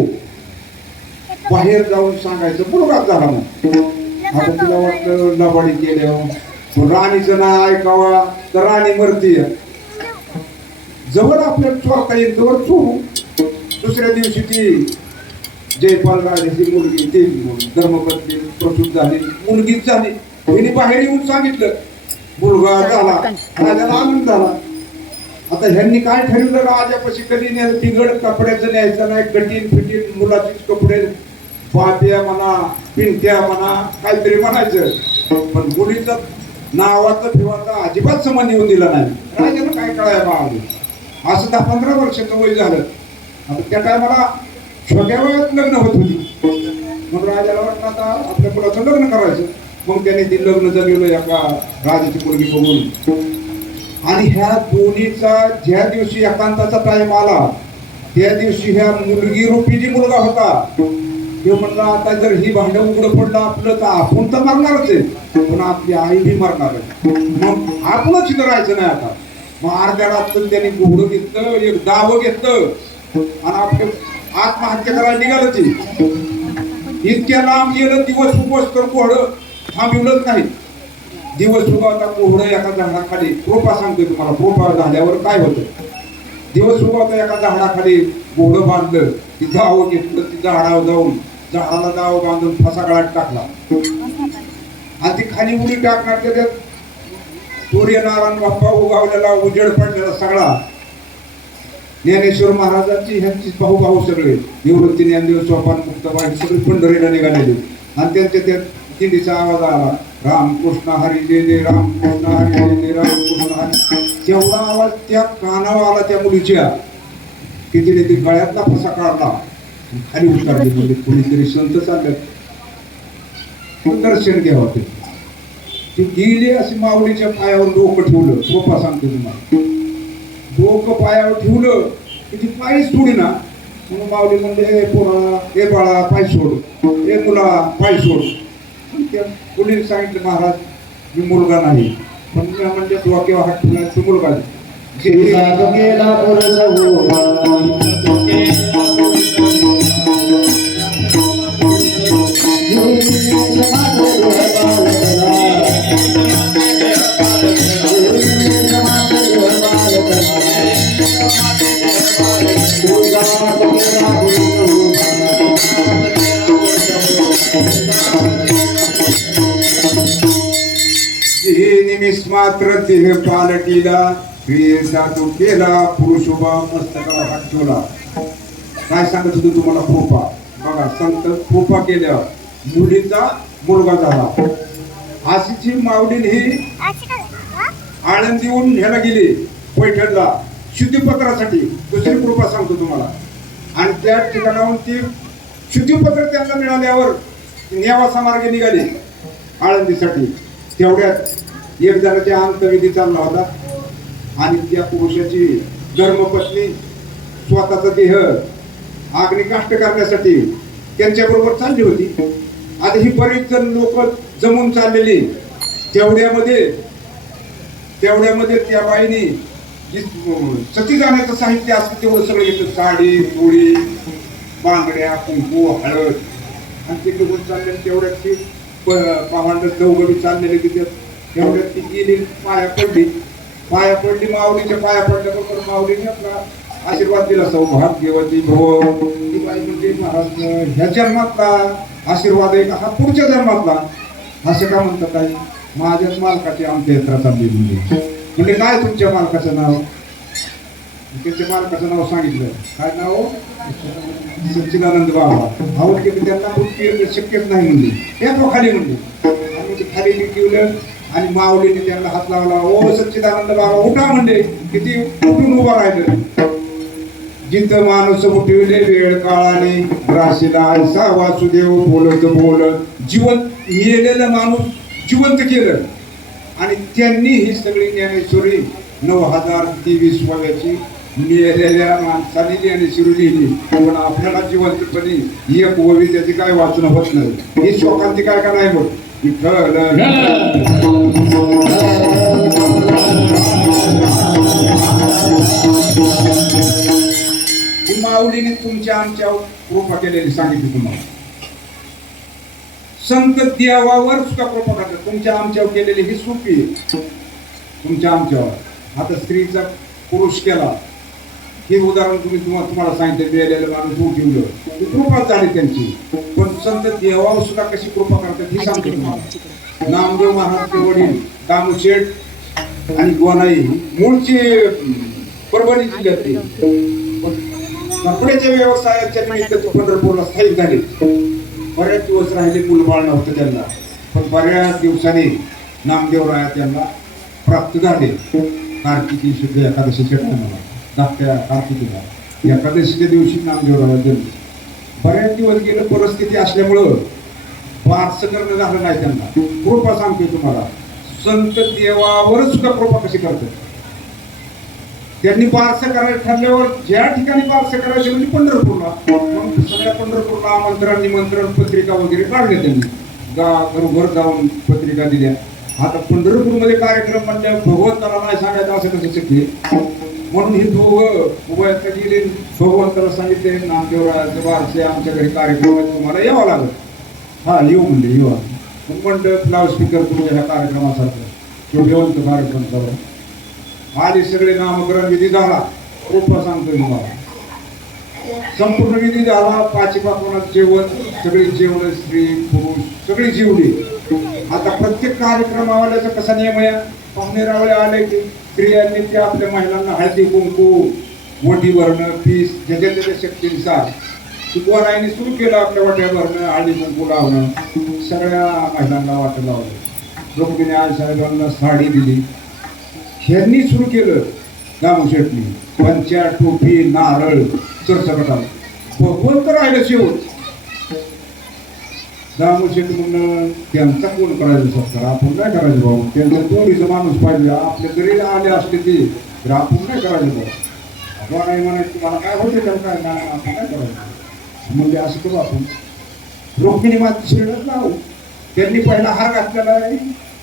बाहेर जाऊन सांगायचं मुलगाच झाला. मग आता तिला वाटलं लबाडी केल्या राणीचं नाव ऐकावा तर राणी मरतीय. जवळ आपल्याला चोरता येईल जवळ चोरू. दुसऱ्या दिवशी ती जयपाल राजाची मुलगी ती धर्मपत्नी प्रसूत झाली, मुलगीच झाली. तिने बाहेर येऊन सांगितलं मुलगा झाला. राजाला आनंद झाला. आता ह्यांनी काय ठरवलं, राजापाशी कधी बिघड कपड्याचं न्यायचं नाही, कठीण फिटीन मुलाचीच कपडे, पाप्या म्हणा पिंट्या म्हणा काहीतरी म्हणायचं. पण मुलीचं नावाचं ठेवायचा अजिबात समान येऊन दिला नाही. राजाला काय कळायला बाळाला. असं 10-15 वर्षाचं वय झालं. आता त्या टायमाला छोट्या वयात लग्न होत होती. मग राजाला वाटलं आता आपल्या मुलाचं लग्न करायचं. मग त्याने ते लग्न जमवलं एका राजाची मुलगी बघून. आणि ह्या दोन्हीचा ज्या दिवशी एकांताचा टाइम आला त्या दिवशी ह्या मुलगी रूपी जी मुलगा होता ते म्हणला आता जर ही भांडं उघडं पडलं आपलं तर आपण तर मरणारच आहे, पण आपली आई बी मरणार आहे. मग आपणच इथं राहायचं नाही आता. मग अर्ध्या रात्र त्याने घोडं घेतलं, एक दाव घेतलं आणि आपलं आत्महत्या करायला निघालं. ते इतक्या लांब गेलं. दिवस उपवास तर घोडं थांबवलंच नाही. दिवस उगवता घोडं एका झाडाखाली. कृपा सांगतोय तुम्हाला, कृपा झाल्यावर काय होतं. दिवस उगवता एका झाडाखाली घोडं बांधलं, ती दाव घेतलं, ती झाडावर जाऊन झाडाला दाव बांधून फसागळात टाकला आणि ती खाली उडी टाकणार. त्याच्यात सूर्यनारायण बाप्पा उगावलेला उजेड पडलेला सगळा. ज्ञानेश्वर महाराजांची ह्यांची भाऊ सगळे निवृत्ती ज्ञानदेव सोपान मुक्ताबाई सगळे पंढरीला निघालेले. आणि त्यांच्या त्या दिंडीचा आवाज आला, रामकृष्ण हरी जय जय रामकृष्ण हरी जय जय रामकृष्ण हरी. तेवढा आवाज त्या कानावर आला त्या मुलीच्या की तिने ते गळ्यातला फसा काढला खाली उतरली. म्हणजे कोणीतरी संत चालले दर्शन घ्यावं. ते गेले असे माऊलीच्या पायावर डोकं ठेवलं. सोपा सांगतो तुम्हाला. डोकं पायावर ठेवलं की ती पाय सोडी ना. मग माऊली म्हणजे पोरा ए बाळा पाय सोड, ए मुला पाय सोड. त्या मुलीने सांगितलं महाराज मी मुलगा नाही, पण मी म्हणजे डोक्यावर हात ठेवला तो मुलगा नाही. Thank you. निस्मात्र देह पालटीला प्रियेचा तो केला पुरुष उभा मस्तकाला हात ठेवला. काय सांगत होतो तुम्हाला? कृपा. बघा, संत कृपा केल्यावर मुलीचा मुलगा झाला. अशीची माऊली ही आळंदीहून ह्याला गेली पैठणला शुद्धीपत्रासाठी. दुसरी कृपा सांगतो तुम्हाला. आणि त्या ठिकाणाहून ती शुद्धीपत्र त्यांना मिळाल्यावर नेवासा मार्गे निघाली आळंदीसाठी. तेवढ्यात एक जणाच्या अंतविधी चालला होता आणि त्या पुरुषाची धर्मपत्नी स्वतःचा देह अग्निकाष्ट करण्यासाठी त्यांच्याबरोबर चालली होती. आता ही बरीच जण लोक जमून चाललेली. तेवढ्यामध्ये त्या बाईने सती जाण्याचं साहित्य असतं तेवढं सगळं घेतलं. साडी, पोळी, बांगड्या, कुंकू, हळद आणि ते घेऊन चालले. तेवढ्यात ती पाहंड चौघडी चाललेली तिथे. तेवढ्यात ती गेली, पाया पडली. माऊलीच्या पाया पडल्याबरोबर माऊलीने आपला आशीर्वाद दिला. सौभाग्यवती भव. ती बाई म्हणजे महाराज ह्या जन्मातला आशीर्वाद आहे का हा पुढच्या जन्मातला? असं का म्हणतात आहे? माझ्याच मालकाची आमच्या यात्रा चालली म्हणजे काय तुमच्या मालकाचं नाव? त्यांच्या मालकाचं नाव सांगितलं. काय नाव? सच्चिदानंद बाबा. आवड केली त्यांना शक्यच नाही म्हणली. त्या तो खाली म्हणली आणि खाली ठेवलं आणि माऊलीने त्यांना हात लावला. ओ सच्चिदानंद बाबा उठा म्हणले. किती उठून उभा राहिलं. जिथं माणूस उठविले वेळ काळाने राशीला ऐसा वासुदेव बोलत जिवंत मेलेलं माणूस जिवंत केलं. आणि त्यांनी ही सगळी ज्ञानेश्वरी 9023व्याची मेलेल्या माणसाने ज्ञानेश्वरी लिहिली. पण आपल्याला जिवंतपणी एक ओवी त्याची काय वाचणं होत नाही. ही शोकांती काय का नाही होत. माऊलीने तुमच्या आमच्या कृपा केलेली सांगितली तुम्हाला. संत देवावर सुद्धा कृपा करतात. तुमच्या आमच्यावर केलेली ही सोपी. तुमच्या आमच्यावर आता स्त्रीचा पुरुष केला हे उदाहरण तुम्हाला सांगितलं. वेळेला माणूस उठवलं कृपा झाली त्यांची. पण संत देवावर सुद्धा कशी कृपा करतात हे सांगतो तुम्हाला. नामदेव महाराजचे वडील दामूशेठ आणि गोनाई मूळचे परभणी जिल्ह्यातले. कपड्याच्या व्यवसायाच्या निमित्त पंढरपूरला स्थायिक झाले. बऱ्याच दिवस राहिले. मुलबाळ नव्हतं त्यांना. पण बऱ्याच दिवसांनी नामदेवराया त्यांना प्राप्त झाले. कार्तिकी शुद्ध एकादशीच्या टायमाला धाकट्या कार्तिकीला एकादशीच्या दिवशी नामदेवराया जन्म. बऱ्याच दिवस गेलं. परिस्थिती असल्यामुळं बारसं करणं झालं नाही त्यांना. कृपा सांगते तुम्हाला. संत देवावरच सुद्धा कृपा कशी करतात. त्यांनी बारसं करायला ठरल्यावर ज्या ठिकाणी बारसं करायचे म्हणजे पंढरपूरला. मग सगळ्या पंढरपूरला आमंत्रण निमंत्रण पत्रिका वगैरे काढल्या त्यांनी. घरोघर जाऊन पत्रिका दिल्या. आता पंढरपूरमध्ये कार्यक्रम म्हणल्यावर भगवंताला नाही सांगायचं असं कसं शक्य. म्हणून हे दोघं उभयात गेले. भगवंताला सांगितले नामदेवरायाचे बारसे आमच्या घरी कार्यक्रम तुम्हाला यावं लागत. हा येऊ म्हणले. येऊ. म्हणलं लाऊड स्पीकर तुमच्या ह्या कार्यक्रमासारखं जेवंत कार्यक्रम करा. आधी सगळे नामकरण विधी झाला. कृपा सांगतोय तुम्हाला. संपूर्ण विधी झाला. पाचीपाकोणात जेवण सगळी जेवण स्त्री पुरुष सगळी जेवली. आता प्रत्येक कार्यक्रमावाल्याचा कसा नियम आहे? पाहुणे रावळे आले की स्त्रियांनी त्या आपल्या महिलांना हळदी कुंकू वटी भरणं पीस ज्याच्या त्याच्या शक्तीनुसार सुगवानाईने सुरू केलं. आपल्या वाट्या भरणं हळदी कुंकू लावणं. सगळ्या महिलांना वाटं लावलं. रुक्मिणी आई साहेबांना साडी दिली. ह्यांनी सुरू केलं दामूशेठनी. पंच्या टोपी नारळ सरसकटाला. भगवंत राहिलं शेवट. दामूशेठ म्हणून त्यांचा कोण करायचं सत्कार? आपण काय करायचं भाऊ? त्यांच्या दोरीचा माणूस पाहिजे. आपल्या घरी आले असते ते तर आपण काय करायचं भाऊ? नाही म्हणायचं तुम्हाला काय होते त्याला काय नाही आपण काय करायचं म्हणजे असं करू आपण. रुक्मिणी माती शिरडच लावू. त्यांनी पहिला हार घातलेला आहे.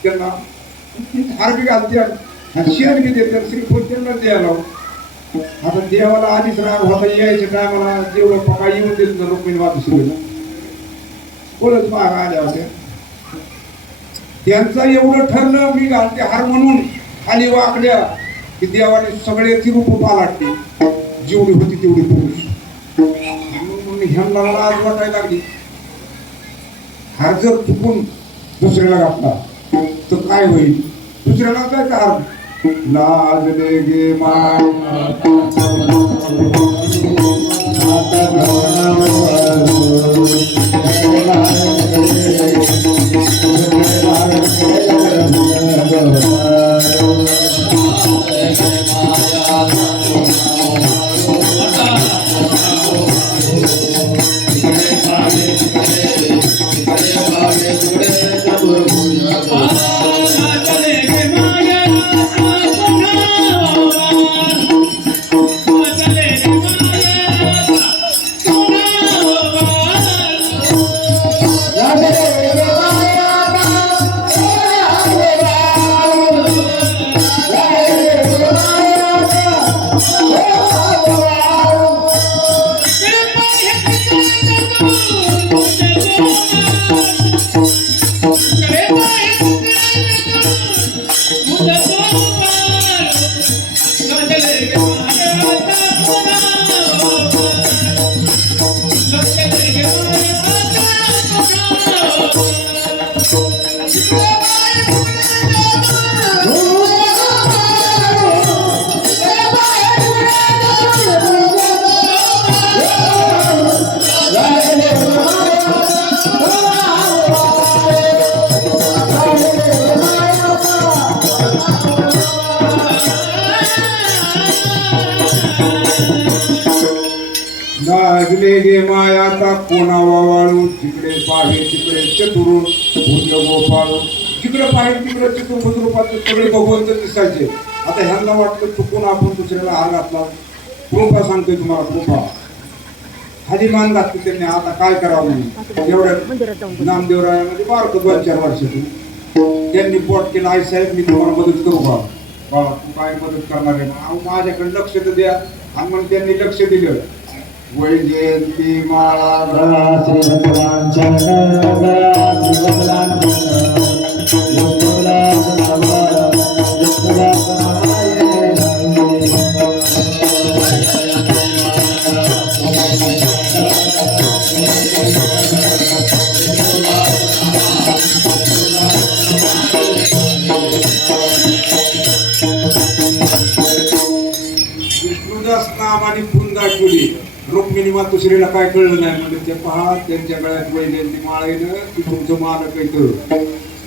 त्यांना हार बी घालते शेअर बी देतात. श्रीफूल त्यांना द्यायला. आता देवाला आधीच राग होता. यायच्या टायमाला जेवढं पका येऊन देत रुक्मिणी माती शिरडला बोलच माग आल्या होत्या. त्यांचं एवढं ठरलं मी घालते हार म्हणून खाली वाकल्या की देवाने सगळे ती रूप पालाटली. जेवढी होती तेवढी पुरुष. ह्यांना मला आज वाटायला लागली हार जर चुकून दुसऱ्याला घातला तर काय होईल. दुसऱ्याला काय का लाजले गे माय लाजले गे मायाचा कोणा वाळू जिकडे पाहे तिकडे चतुर भुज गोपाळू जिकडे पाहे तिकडे चतुर भद्रूपाचे सगळे भगवंत दिसायचे. आता ह्यांना वाटतं चुकून आपण दुसऱ्याला हार घातला. कृपा सांगतोय तुम्हाला कृपा हाजी मान घातली त्यांनी. आता काय करावं म्हणून एवढ्या नामदेवरायामध्ये बारक 2-4 वर्षातून त्यांनी पोट केलं आई साहेब मी तुम्हाला मदत करू का बाबा तू काय मदत करणार आहे माझ्याकडे लक्ष तर द्या. आणि म्हणून त्यांनी लक्ष दिलं. वैजयंती माळा विष्णुदास नाम आणि पुंदा केली. रुक्मिणी मातोश्रीला काय कळलं नाही म्हणजे ते पहा त्यांच्या गळ्यात वैजयंती माळेनं ती तुमचं मालक येतं.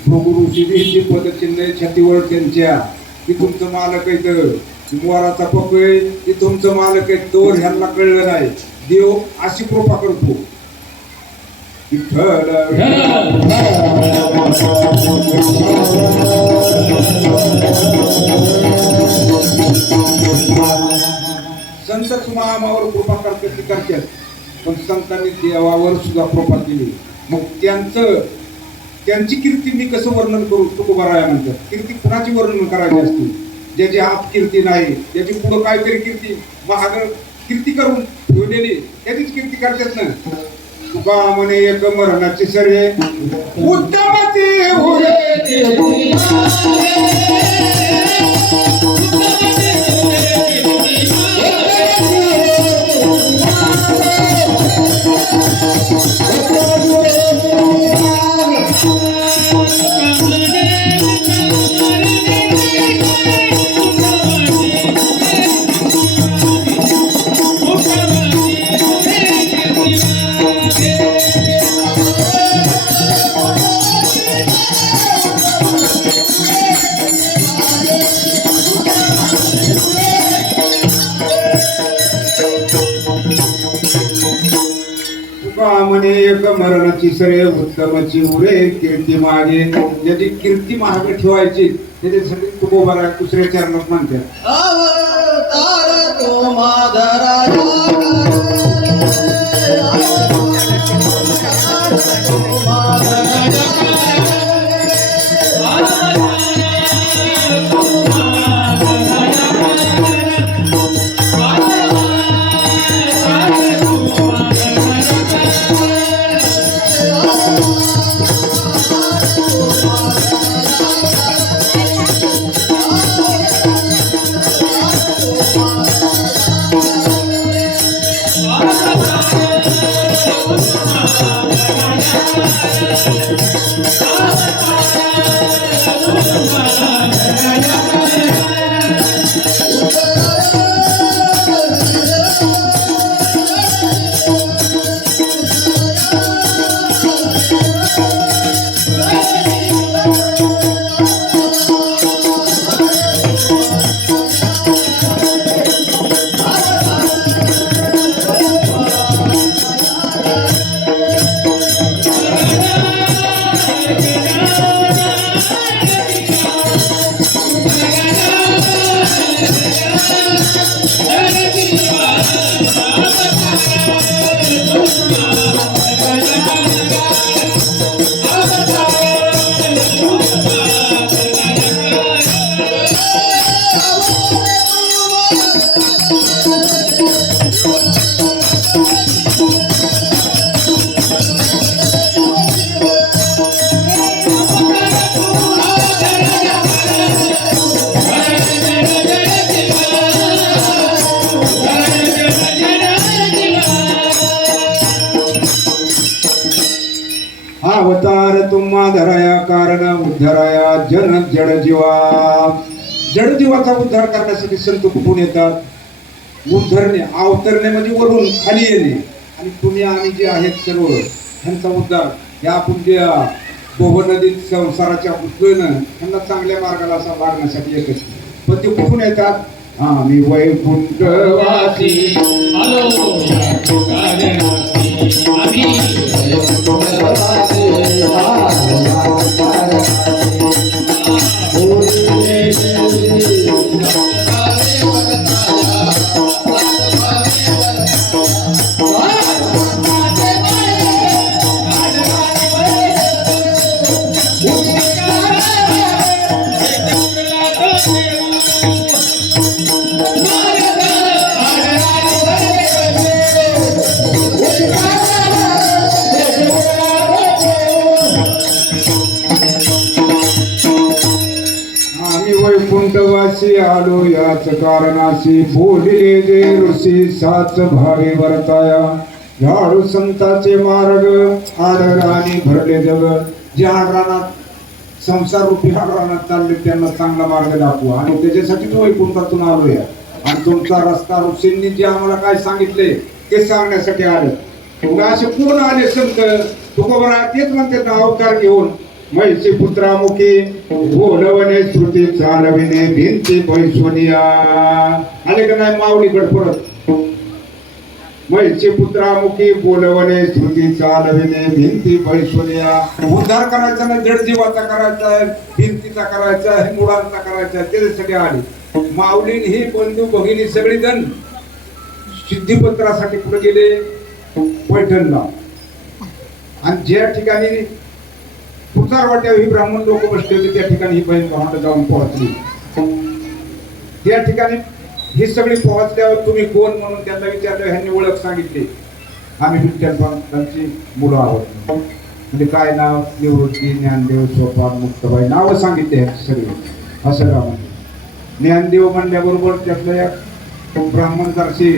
भृगु ऋषी पदचिन्ह छातीवर त्यांच्या ती तुमचं मालक येतं. मोराचा पकय ती तुमचं मालक आहे. तोवर ह्यांना कळलं नाही. देव अशी कृपा करतो. संत सुमामावर कृपा करतात ती करतात पण संतांनी देवावर सुद्धा कृपा केली. मग त्यांची कीर्ती मी कसं वर्णन करू तुकोबाराया म्हणतात. कीर्ती कुणाची वर्णन करायची असते ज्याची हात कीर्ती नाही ज्याची पुढं काहीतरी कीर्ती महाग कीर्ती करून ठेवलेली त्याचीच कीर्ती करतात ना. तुका म्हणे एक मरणाची सरे उत्तमती म्हणे एक मरणाची सरे उत्तमची उरे कीर्ती मागे. ज्याची कीर्ती महाग ठेवायची त्याच्यासाठी तुकोबाराया दुसऱ्या चरणात म्हणतात. Oh, अवतार तुम्हा धराया कारण उद्धाराया जन जड जीवा. जड जीवाचा उद्धार करण्यासाठी संत कुठून येतात? उद्धरणे, अवतरणे म्हणजे वरून खाली येणे. आणि तुम्ही आम्ही जे आहेत सर्व ह्यांचा उद्धार या आपण जे नदीत संसाराच्या उद्भवनं त्यांना चांगल्या मार्गाला असा वाढण्यासाठी येत असते. पण ते कुठून येतात? आम्ही वैकुंठवासी आलो या ठिकाणी आम्ही वैकुंठवासी आलो याच कारणाशी बोलिले जे ऋषी साच भावे वर्ताया. झाडू संताचे मार्ग आडराणी भरले जग. ज्या रानात संसार रूपी रानात चालले त्यांना चांगला मार्ग दाखवा. आणि त्याच्यासाठी तो वैकुंठातून आलोय. आणि तुमचा रस्ता ऋषींनी जे आम्हाला काय सांगितले ते सांगण्यासाठी आले. असे कोण आले संत? तुकोबरा तेच म्हणते ना, अवतार घेऊन म्हैसी पुत्रामुखी बोलवणे श्रुती चालविणे भिंती पैसोनिया. आले का नाही माऊलीकडे परत? म्हैसी पुत्रामुखी बोलवणे श्रुती चालविणे भिंती पैसोनिया. उद्धार करायचा नाही, जड जीवाचा करायचा आहे, भिंतीचा करायचा आहे, मुळांचा करायचा आहे, त्याच्यासाठी आले. माऊली ही बंधू भगिनी सगळी जण सिद्धिपत्रासाठी पुढे गेले पैठणला. आणि ज्या ठिकाणी पुतारवाट्या ही ब्राह्मण लोक बसले होते त्या ठिकाणी ही बहीण भावंड जाऊन पोहोचली. त्या ठिकाणी ही सगळी पोहोचल्यावर तुम्ही कोण म्हणून त्यांना विचारलं. ह्यांनी ओळख सांगितली. आम्ही विठ्ठल पंतांची मुलं आहोत. म्हणजे काय नाव? निवृत्ती, ज्ञानदेव, सोपान, मुक्ताबाई नावं सांगितले सगळे. असं का म्हणजे ज्ञानदेव म्हणल्याबरोबर त्यातलं एक ब्राह्मण जरशी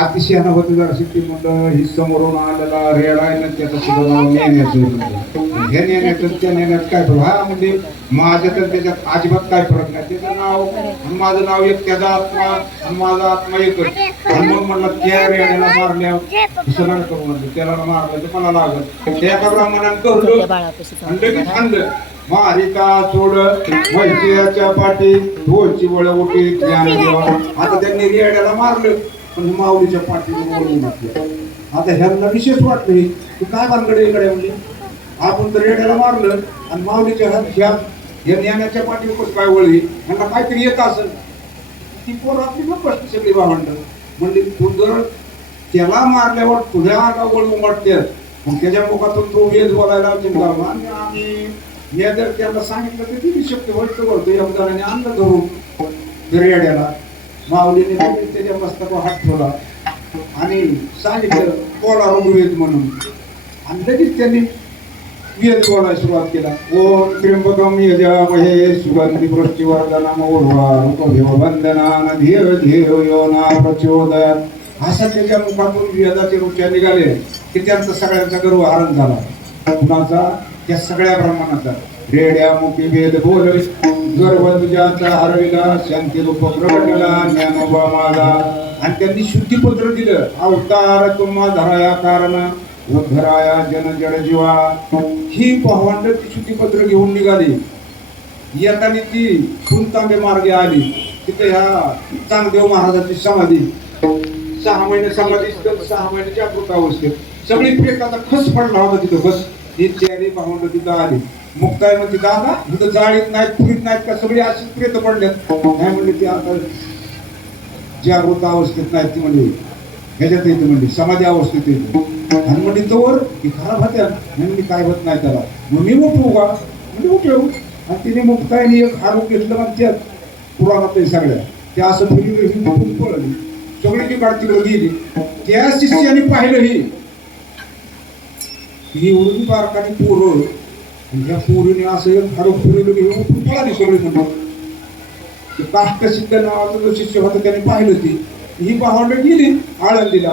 अतिशयानं होतं जरशी ती म्हणलं ही समोरून आलेला रेडा आहे ना त्याचं सुद्धा नाव नेण्याचं. हे नेण्याचं त्या नेण्यात काय फरक? हा म्हणजे माझ्या तर त्याच्यात अजिबात काय फरक नाही. त्याचं नाव आणि माझं नाव एक, त्याचा आत्मा आणि माझा आत्मा एकच. आणि मग म्हणलं त्या रेड्याला मारल्या सगळं करू म्हणलं त्याला मारलं तर मला लागलं. त्या एका ब्राह्मणाने करलं आणि लगेच आणलं. मारिका सोड मैत्रियाच्या पाठी ढोलची वळ उठी ज्ञानदेवा. आता त्यांनी रेड्याला मारलं पण माऊलीच्या पाठीवर वळून टाकलं. आता ह्यांना विशेष वाटलं की काय भानगडे इकडे म्हणजे आपण तर रेड्याला मारलं आणि माऊलीच्या ह्या ज्ञानाच्या पाठीवर काय वळली. ह्यांना काहीतरी येत असेल. ती पोर आपली मग बसली सगळी भावंड. म्हणजे तू जर त्याला मारल्यावर तुझ्या वळून वाटते मग त्याच्या मुखातून तो वेद बोलायला चिंता. आणि आम्ही या जर त्याला सांगितलं तर किती शक्य व्हायचं बोलतो. या उदाहरणाने आणलं धरून रेड्याला. माऊलीने त्याच्या मस्तकावर हात ठेवला आणि सांगितलं बोला ऋग्वेद म्हणून. आणि लगेच त्यांनी वेद बोलायला सुरुवात केला. ओम त्र्यंबकम यजामहे सुगंधी पुष्टिवर्धनम उर्वारुकमिव बंधनान धीर धीर योना प्रचोदयात्. असा त्याच्या मुखातून वेदाचे ऋचा निघाले की त्यांचा सगळ्यांचा गर्व हरण झाला. कुणाचा? त्या सगळ्या ब्राह्मणाचा. रेड्या मुखी वेद बोलवे गर्व तुझ्याचा हरविला शांती रूप प्रगटला ज्ञानोबा माझा. आणि त्यांनी शुद्धीपत्र दिलं. अवतार तुम्हा धराया कारण उद्धराया जन जड जीवा. ही भावंड ती शुद्धीपत्र घेऊन निघाली. येताना ती सुनतांबे मार्गे आली. तिथे ह्या चांगदेव महाराजांची समाधी. 6 महिने समाधी 6 महिने जागृत अवस्थेत सगळी प्रेताचा खस पडला होता तिथं. बस ही त्यारी भावंड तिथं आली. मुक्ताय म्हणते दादा तिथं जाळीत नाहीत पुरीत नाहीत का? सगळी अशीच प्रेत पडल्यात. नाही म्हणले ती आता जागृत अवस्थेत नाहीत. ती म्हणजे ह्याच्यात येते म्हणजे समाधी अवस्थेत येते. आणि म्हणजे तोवर की खराब होत्या म्हणजे काय होत नाही त्याला. मग मी उठवू का? म्हणजे उठवू. आणि तिने मुक्तायने एक आरोप घेतलं आणि त्यात पुराणात सगळ्या त्या असं फिरली ही पळली. सगळी ती तिकडे गेली. त्या शिष्याने पाहिलं ही एवढी बारकानी पोरं. ह्या पोरीने असं एक आरोप फिरवलं की उठून पळाली सगळी. म्हणून काष्ट सिद्ध नावाचा जो शिष्य होता त्याने पाहिलं ती. ही भावंड गेली आळंदीला.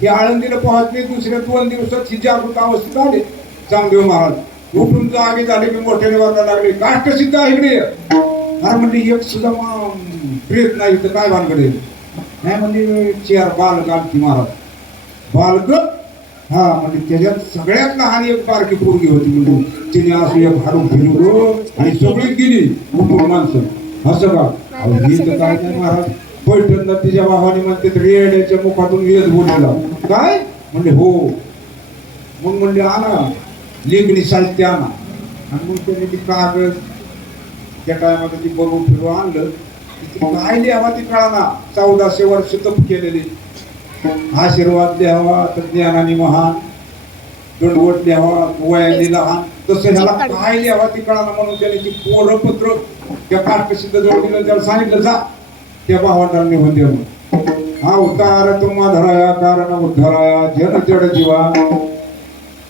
ही आळंदीला पोहोचली. दुसऱ्या 2 दिवसात ही जागृत अवस्थेत आले. चांगदेव महाराज उठून जागे झाले की मोठ्याने वागायला लागले काष्ट सिद्ध इकडे ये. अरे म्हणजे एक सुद्धा प्रेत नाही तर काय भानगडे नाही म्हणजे चेअर बालक आणखी महाराज बालक हा म्हणजे त्याच्यात सगळ्यात लहान एक बारकी पोरगी होती म्हणजे तिने असं एक हाडून फिरवलं आणि सगळी गेली उठून माणसं असं का ही तर काय नाही महाराज पैठणला तिच्या भावाने म्हणते रेड्याच्या मुखातून वेद बोलला काय म्हणजे हो मग म्हणजे आणा लेखणी साहित्य आणा आणि मग त्याने ती कागद त्या टायमाला ती बघून फिरून आणलं काय लिहावा ती कळाना 1400 वर्ष तप केलेली आशीर्वाद द्यावा तर ज्ञानाने महान दंडवट द्यावा वयाने लहान तसं ह्याला काय लिहावा ती कळाना म्हणून त्याने ती पोरपत्र त्या काष्टसिद्ध जवळ दिलं त्याला सांगितलं जा त्या भावांना निघून दे हा उतार तुम्हा धराया कारण उद्धाराया जन जड जीवा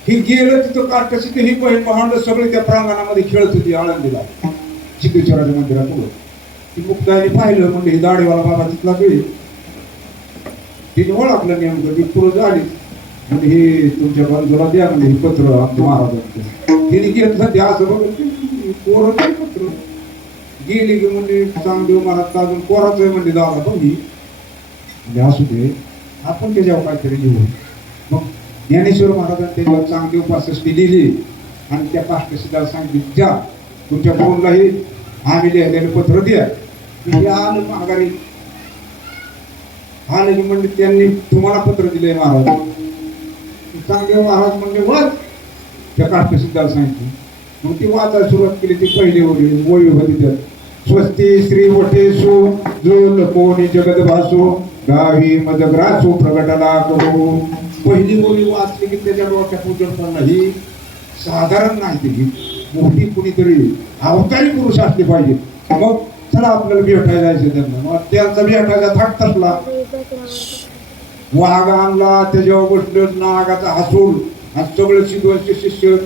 ही गेलं तिथं काष्टसिद्ध ही बहीण भावंड सगळे त्या प्रांगणामध्ये खेळत होती आळंदीला सिद्धेश्वराच्या मंदिरात उभं ती मुक्ताईने पाहिलं म्हणजे ही दाढीवाला बाबा तिथला गेली तिने ओळखलं नेमकं ती पुढं झाली म्हणजे हे तुमच्या बंधूला द्या म्हणजे हे पत्र आमच्या महाराजांचं तिने घेतलं ते असं बघत पोरं पत्र गेली की म्हणजे चांगदेव महाराज अजून पोराचं आहे म्हणजे दादा बघी म्हणजे असू दे आपण त्याच्यावर काहीतरी लिहू मग ज्ञानेश्वर महाराजांनी त्याच्यावर चांगदेव पासष्टी लिहिली आणि त्या काष्टसिद्धाला सांगितली ज्या तुमच्या फोनलाही आम्ही लिहिलेलं पत्र द्या म्हणजे आलं माघारी आलं की म्हणजे त्यांनी तुम्हाला पत्र दिले महाराज चांगदेव महाराज म्हणजे वाच त्या काष्टसिद्धाला सांगितलं मग ती वाचायला सुरुवात केली ती पहिली ओळी होती त्यात स्वस्ती श्री वटेसु जो लकोनी जगत भासो गावी मदग्रासो प्रगटला करू पहिली ओळी वाचली की त्याच्या डोक्यात पूजन करणं ही साधारण नाही ती मोठी कुणीतरी अवतारी पुरुष असले पाहिजे मग चला आपल्याला भेटायला जायचं त्यांना मग त्यांचा भेटायचा थाट तसला वाघ आणला त्याच्यावर बसलं नागाचा हसून आणि सगळे शिकवायचे शिष्य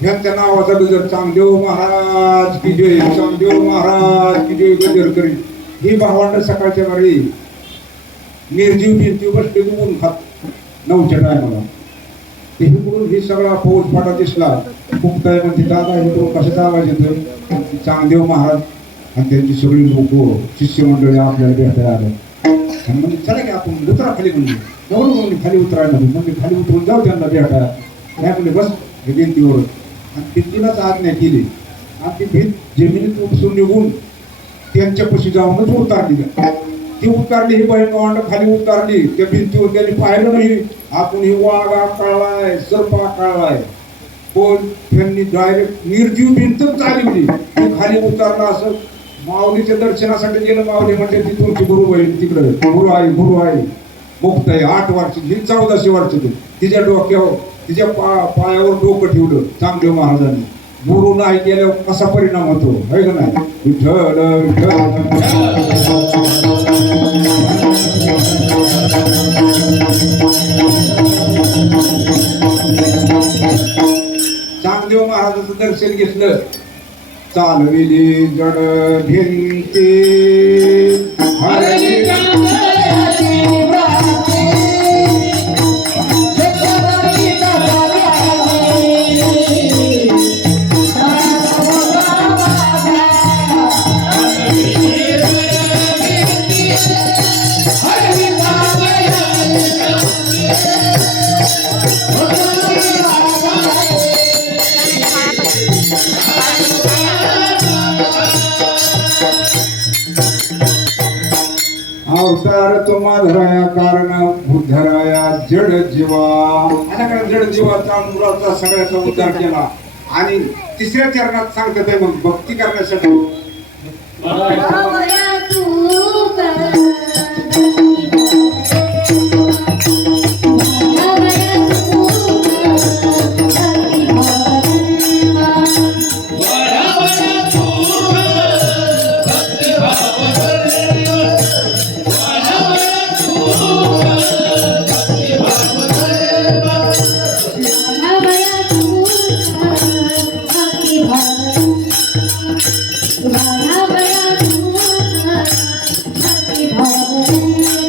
ह्यांच्या नावाचा गजर चांगदेव महाराज की जय चांगदेव महाराज की जय गजर करी ही भावांड सकाळच्या वेळी निर्जीव भिंतीवर बसले ऊन खात 9च्या टायमाला तिकडून ही सगळा फौज फाटा दिसला मुक्ताई म्हणते दादा हे तो कशाचा आवाज येतोय चांगदेव महाराज आणि त्यांची सगळी लोक शिष्यमंडळी आपल्याला भेटायला आले आणि म्हणजे चला की आपण उतरा खाली म्हणजे एवढं म्हणजे खाली उतरायला म्हणजे खाली उतरून जाऊ त्यांना भेटायला काय म्हणजे बस हे भिंतीवर आणि भिंतीलाच आज्ञा केली आणि ती भिंत जमिनीत उपसून निघून त्यांच्यापाशी जाऊनच उतारली ती उतारली ही बहीण भावंड खाली उतारली त्या भिंतीवर त्यांनी पाहिलं नाही आपण ही वाघा काढलाय सर्पा काढलाय पण त्यांनी डायरेक्ट निर्जीव भिंतच चालवली ती खाली उतारला असं माऊलीच्या दर्शनासाठी गेलं माऊली म्हणजे ती तुमची गुरु बहीण तिकडे गुरु आई मुक्ताई 8 वर्षाची ही 1400 वर्षाची तिच्या डोक्यावर तिच्या पायावर डोकं ठेवलं चांगदेव महाराजांनी गुरु नाही केल्यावर कसा परिणाम होतो है का नाही विठ्ठल चांगदेव महाराजांचं दर्शन घेतलं चालविली जड भिंती अवतार तुम्हा धराया कारण उद्धराया जड जीवा आता जड जीवाचा मुलाचा सगळ्याचा उद्धार केला आणि तिसऱ्या चरणात सांगतात आहे मग भक्ती करण्यासाठी Bye.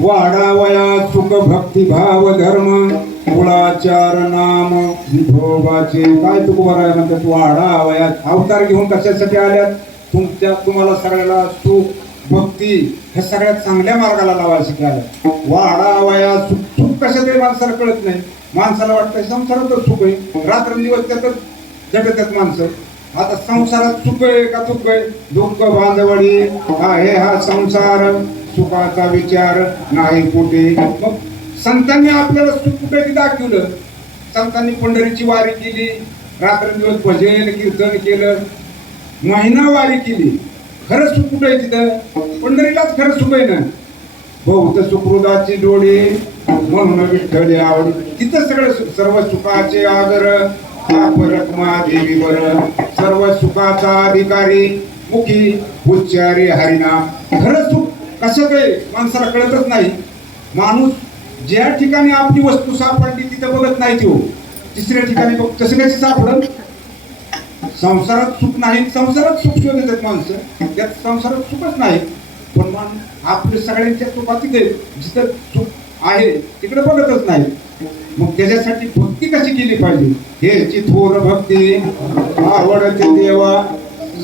वाढावया सुख भक्ती भाव धर्म कुळाचार नाम विठोबाचे. काय तुकोबार आहे म्हणतात, वाढावया अवतार घेऊन कशासाठी आल्यात, तुम्हाला सगळ्याला सुख भक्ती हे सगळ्यात चांगल्या मार्गाला लावायसाठी आल्या. वाढावया सुख, सुख कशातरी माणसाला कळत नाही. माणसाला वाटतं संसारातच सुख आहे, रात्रंदिवस त्यातच झटतात माणसं. आता संसारात सुख आहे का दुःख आहे, दुःख बांधवडी आहे हा संसार, सुखाचा विचार नाही कुठे. मग संतांनी आपल्याला सुख कुठे ते दाखवलं. संतांनी पंढरीची वारी केली, रात्रंदिवस भजन कीर्तन केलं, महिना वारी केली. खरं सुख कुठे तिथं, पंढरीलाच खरं सुख आहे ना. बहुत सुखृदाची जोडी म्हणून विठ्ठल आवडी, तिथं सगळं सुख. सर्व सुखाचे आदर परत्मा देवीवर, सर्व सुखाचा अधिकारी मुखी उच्चारी हरिनाम. खरं सुख कसं काय माणसाला कळतच नाही. माणूस ज्या ठिकाणी आपली वस्तू सापडली तिथं बघत नाही, तो तिसऱ्या ठिकाणी बघ. कसं कशी सापडल, संसारात सुख नाही, संसारात सुख शोधतात माणसं, त्यात संसारात सुखच नाही. पण आपल्या सगळ्यांच्या सुखात तिथे जिथं सुख आहे तिकडे बघतच नाही. मग त्याच्यासाठी भक्ती कशी केली पाहिजे, हेची थोर भक्ती आवडते देवा,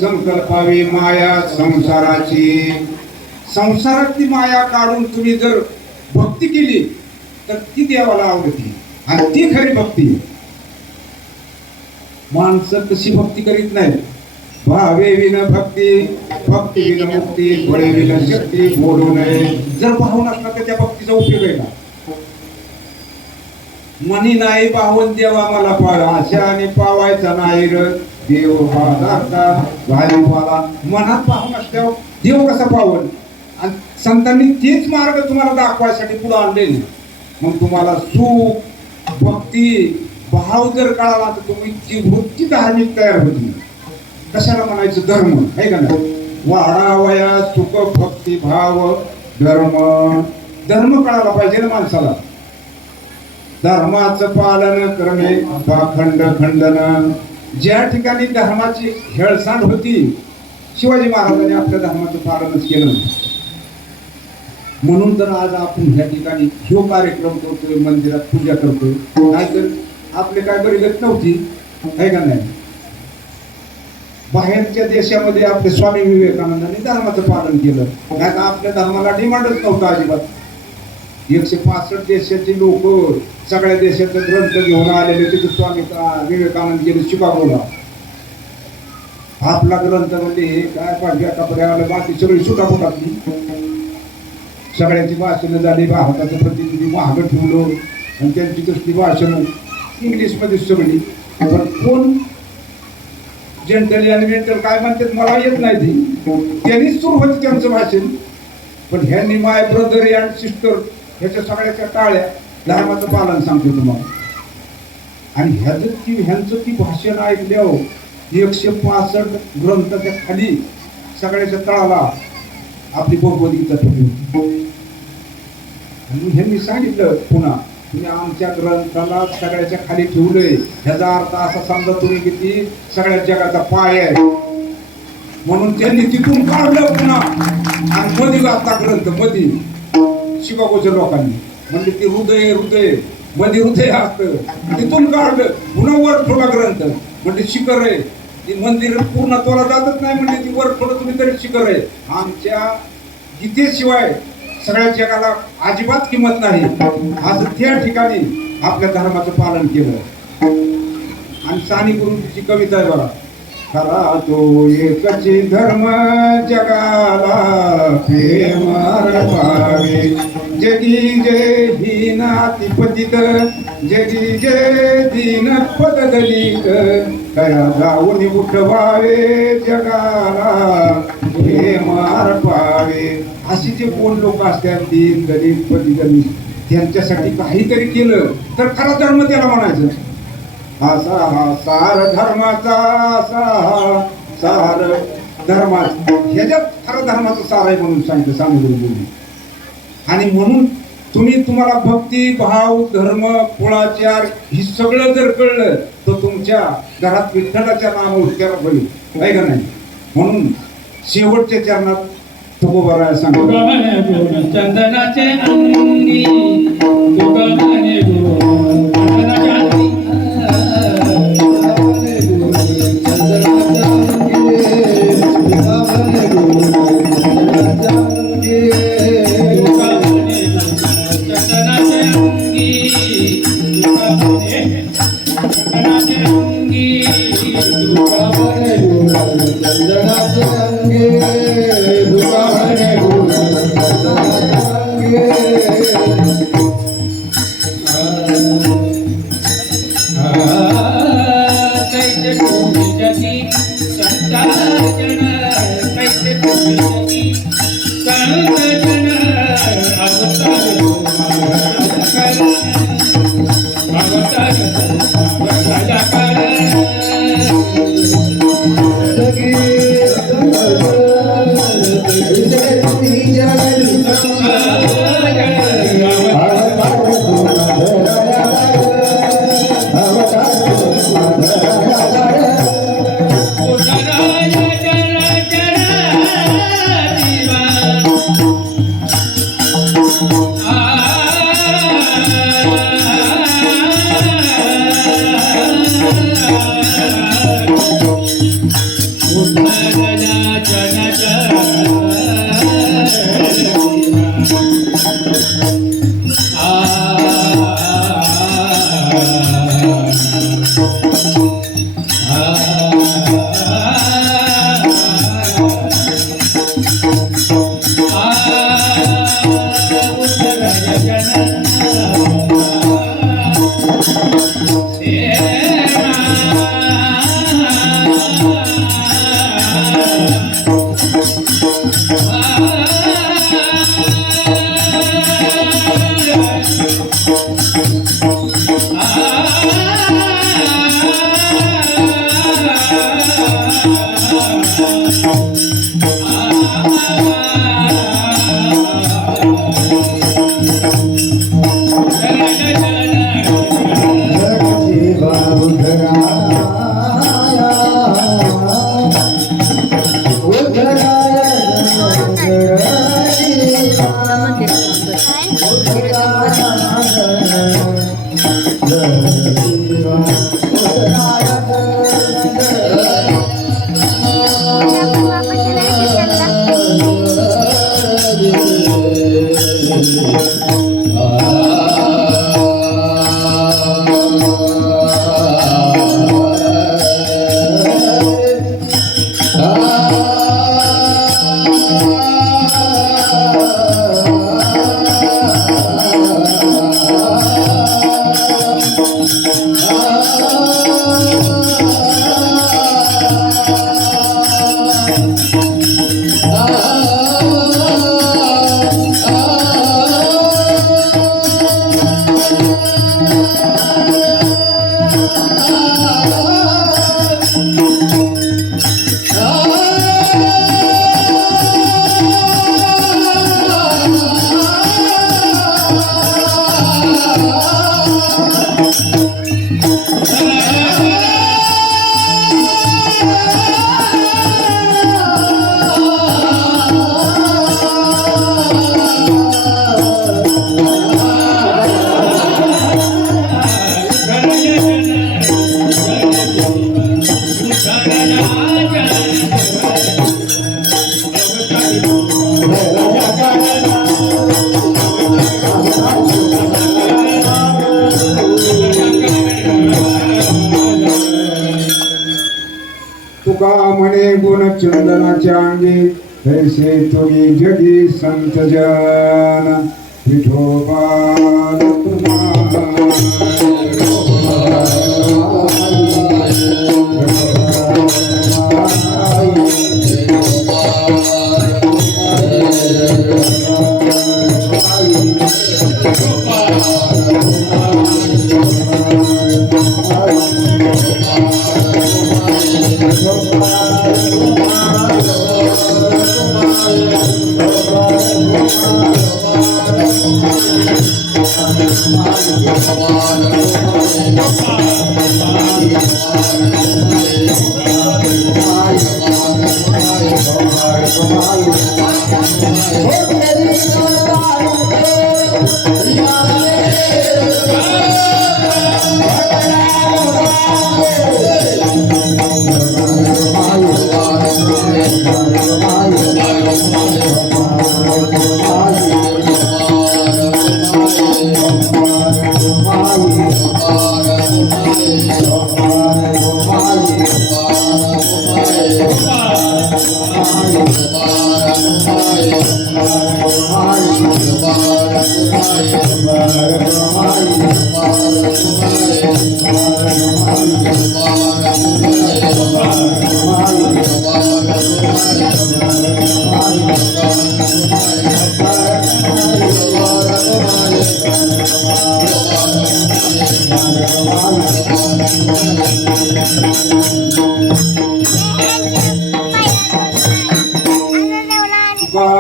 संकल्पावी माया संसाराची. संसारातली माया काढून तुम्ही जर भक्ती केली तर ती देवाला आवडते, आणि ती खरी भक्ती. माणसं तशी भक्ती करीत नाही. भावे विन भक्ती, भक्ती विन मुक्ती, बळे विन शक्ती, बोलू नये. जर भाव नसला तर त्या भक्तीचा उपयोग आहे का. मनी नाही पाहून देवा मला पाव, आशाने पावायचा नाही र देव दाता भाईवाला. मनात पाहून असल्यावर देव कसा पावन. आणि संतांनी तेच मार्ग तुम्हाला दाखवायसाठी पुढे आणले. मग तुम्हाला सुख भक्ती भाव जर कळाला तर तुमची वृत्ती धार्मिक तयार होती. कशाला म्हणायचं धर्म आहे का नाही. वाढावया सुख भक्ती भाव धर्म, धर्म कळायला पाहिजे ना माणसाला. धर्माचं पालन करणे पाखंड खंडन. ज्या ठिकाणी धर्माची हेळसांड होती, शिवाजी महाराजांनी आपल्या धर्माचं पालनच केलं. म्हणून तर आज आपण ह्या ठिकाणी जो कार्यक्रम करतोय, मंदिरात पूजा करतोय. नाहीतर आपले काय बरीगत नव्हती आहे का नाही. बाहेरच्या देशामध्ये आपले स्वामी विवेकानंदांनी धर्माचं पालन केलं, नाही तर आपल्या धर्माला डिमांडच नव्हतं अजिबात. 165 देशाचे लोक सगळ्या देशाचे ग्रंथ घेऊन आलेले. तिथे स्वामी विवेकानंद गेले शिकागोला. आपला ग्रंथ म्हणजे हे काय पाहिजे कपड्याला, बाकी सगळी सुटाफुटातली सगळ्यांची भाषणं झाली. भारताचं प्रतिनिधी महाग ठेवलं आणि त्यांची कसली भाषणं इंग्लिशमध्ये सगळी. पण कोण जेंटली आणि मेंटल काय म्हणतात मला येत नाही ती, त्यांनीच सुरू होती त्यांचं भाषण. पण ह्यांनी माय ब्रदर अँड सिस्टर ह्याच्या सगळ्याच्या टाळ्या धर्माचं पालन सांगतो तुम्हाला. आणि ह्यांचं ती भाषण ऐकल्यावर 165 ग्रंथाच्या खाली सगळ्याच्या तळाला आपली भगवद्गीता ठेवली. आणि ह्यांनी सांगितलं पुन्हा, तुम्ही आमच्या ग्रंथाला सगळ्याच्या खाली ठेवलंय, ह्याचा अर्थ असा समजा तुम्ही किती सगळ्या जगाचा पाय आहे. म्हणून त्यांनी तिथून काढलं पुन्हा आणि मध्ये घातला ग्रंथ. मध्ये शिकागोच्या लोकांनी म्हणजे ती हृदय हृदय मध्ये हृदय असतं, तिथून काढलं पुन्हा वर थोडा ग्रंथ म्हणजे शिखर आहे. ती मंदिर पूर्ण तोला जातच नाही म्हणजे ती वर थोडं तुम्ही तरी शिखर आहे. आमच्या गीतेशिवाय सगळ्या जगाला अजिबात किंमत नाही. आज त्या ठिकाणी आपल्या धर्माचं पालन केलं. आणि सानी गुरुजीची कविता आहे बघा, खरा तो एकची धर्म जगाला प्रेम पावे, जगी जय हीन अतिपतित, जगी जय दीन पद दलित, कया जाऊन उठवावे जगाला प्रेम पावे. अशी जे कोण लोक असतात दीन दलित पदी दलित, त्यांच्यासाठी काहीतरी केलं तर खरा धर्म त्याला म्हणायचं. असा हा सार धर्माचा, असा हा सार धर्माचा, ह्याच्यात खरं धर्माचं सार आहे म्हणून सांगितलं स्वामी गुरुजींनी. आणि म्हणून तुम्हाला भक्ती भाव धर्म कुळाचार ही सगळं जर कळलं तर तुमचं तुमच्या घरात विठ्ठलाच्या नाम उच्चार होईल, आहे का नाही? म्हणून शेवटच्या चरणात तुकोबाराया सांगतो, तुका म्हणे गुण चंदनाचे अंगी, तुका म्हणे गुण चंदनाचे अंगी, तुका म्हणे चंदनाचे अंगी, तुका म्हणे चंदनाचे अंगी, तुका म्हणे चंदनाचे अंगे दुका म्हणे गुण चंदनाचे कैसे भूमि जगी संताजन, कैसे भूमि जगी संताजन, अवतार कर, अवतार कर, तुका म्हणे गुण चंदनाच्या अंगी, ऐसे तुगी जगी संत जन, विठोबा Thank you.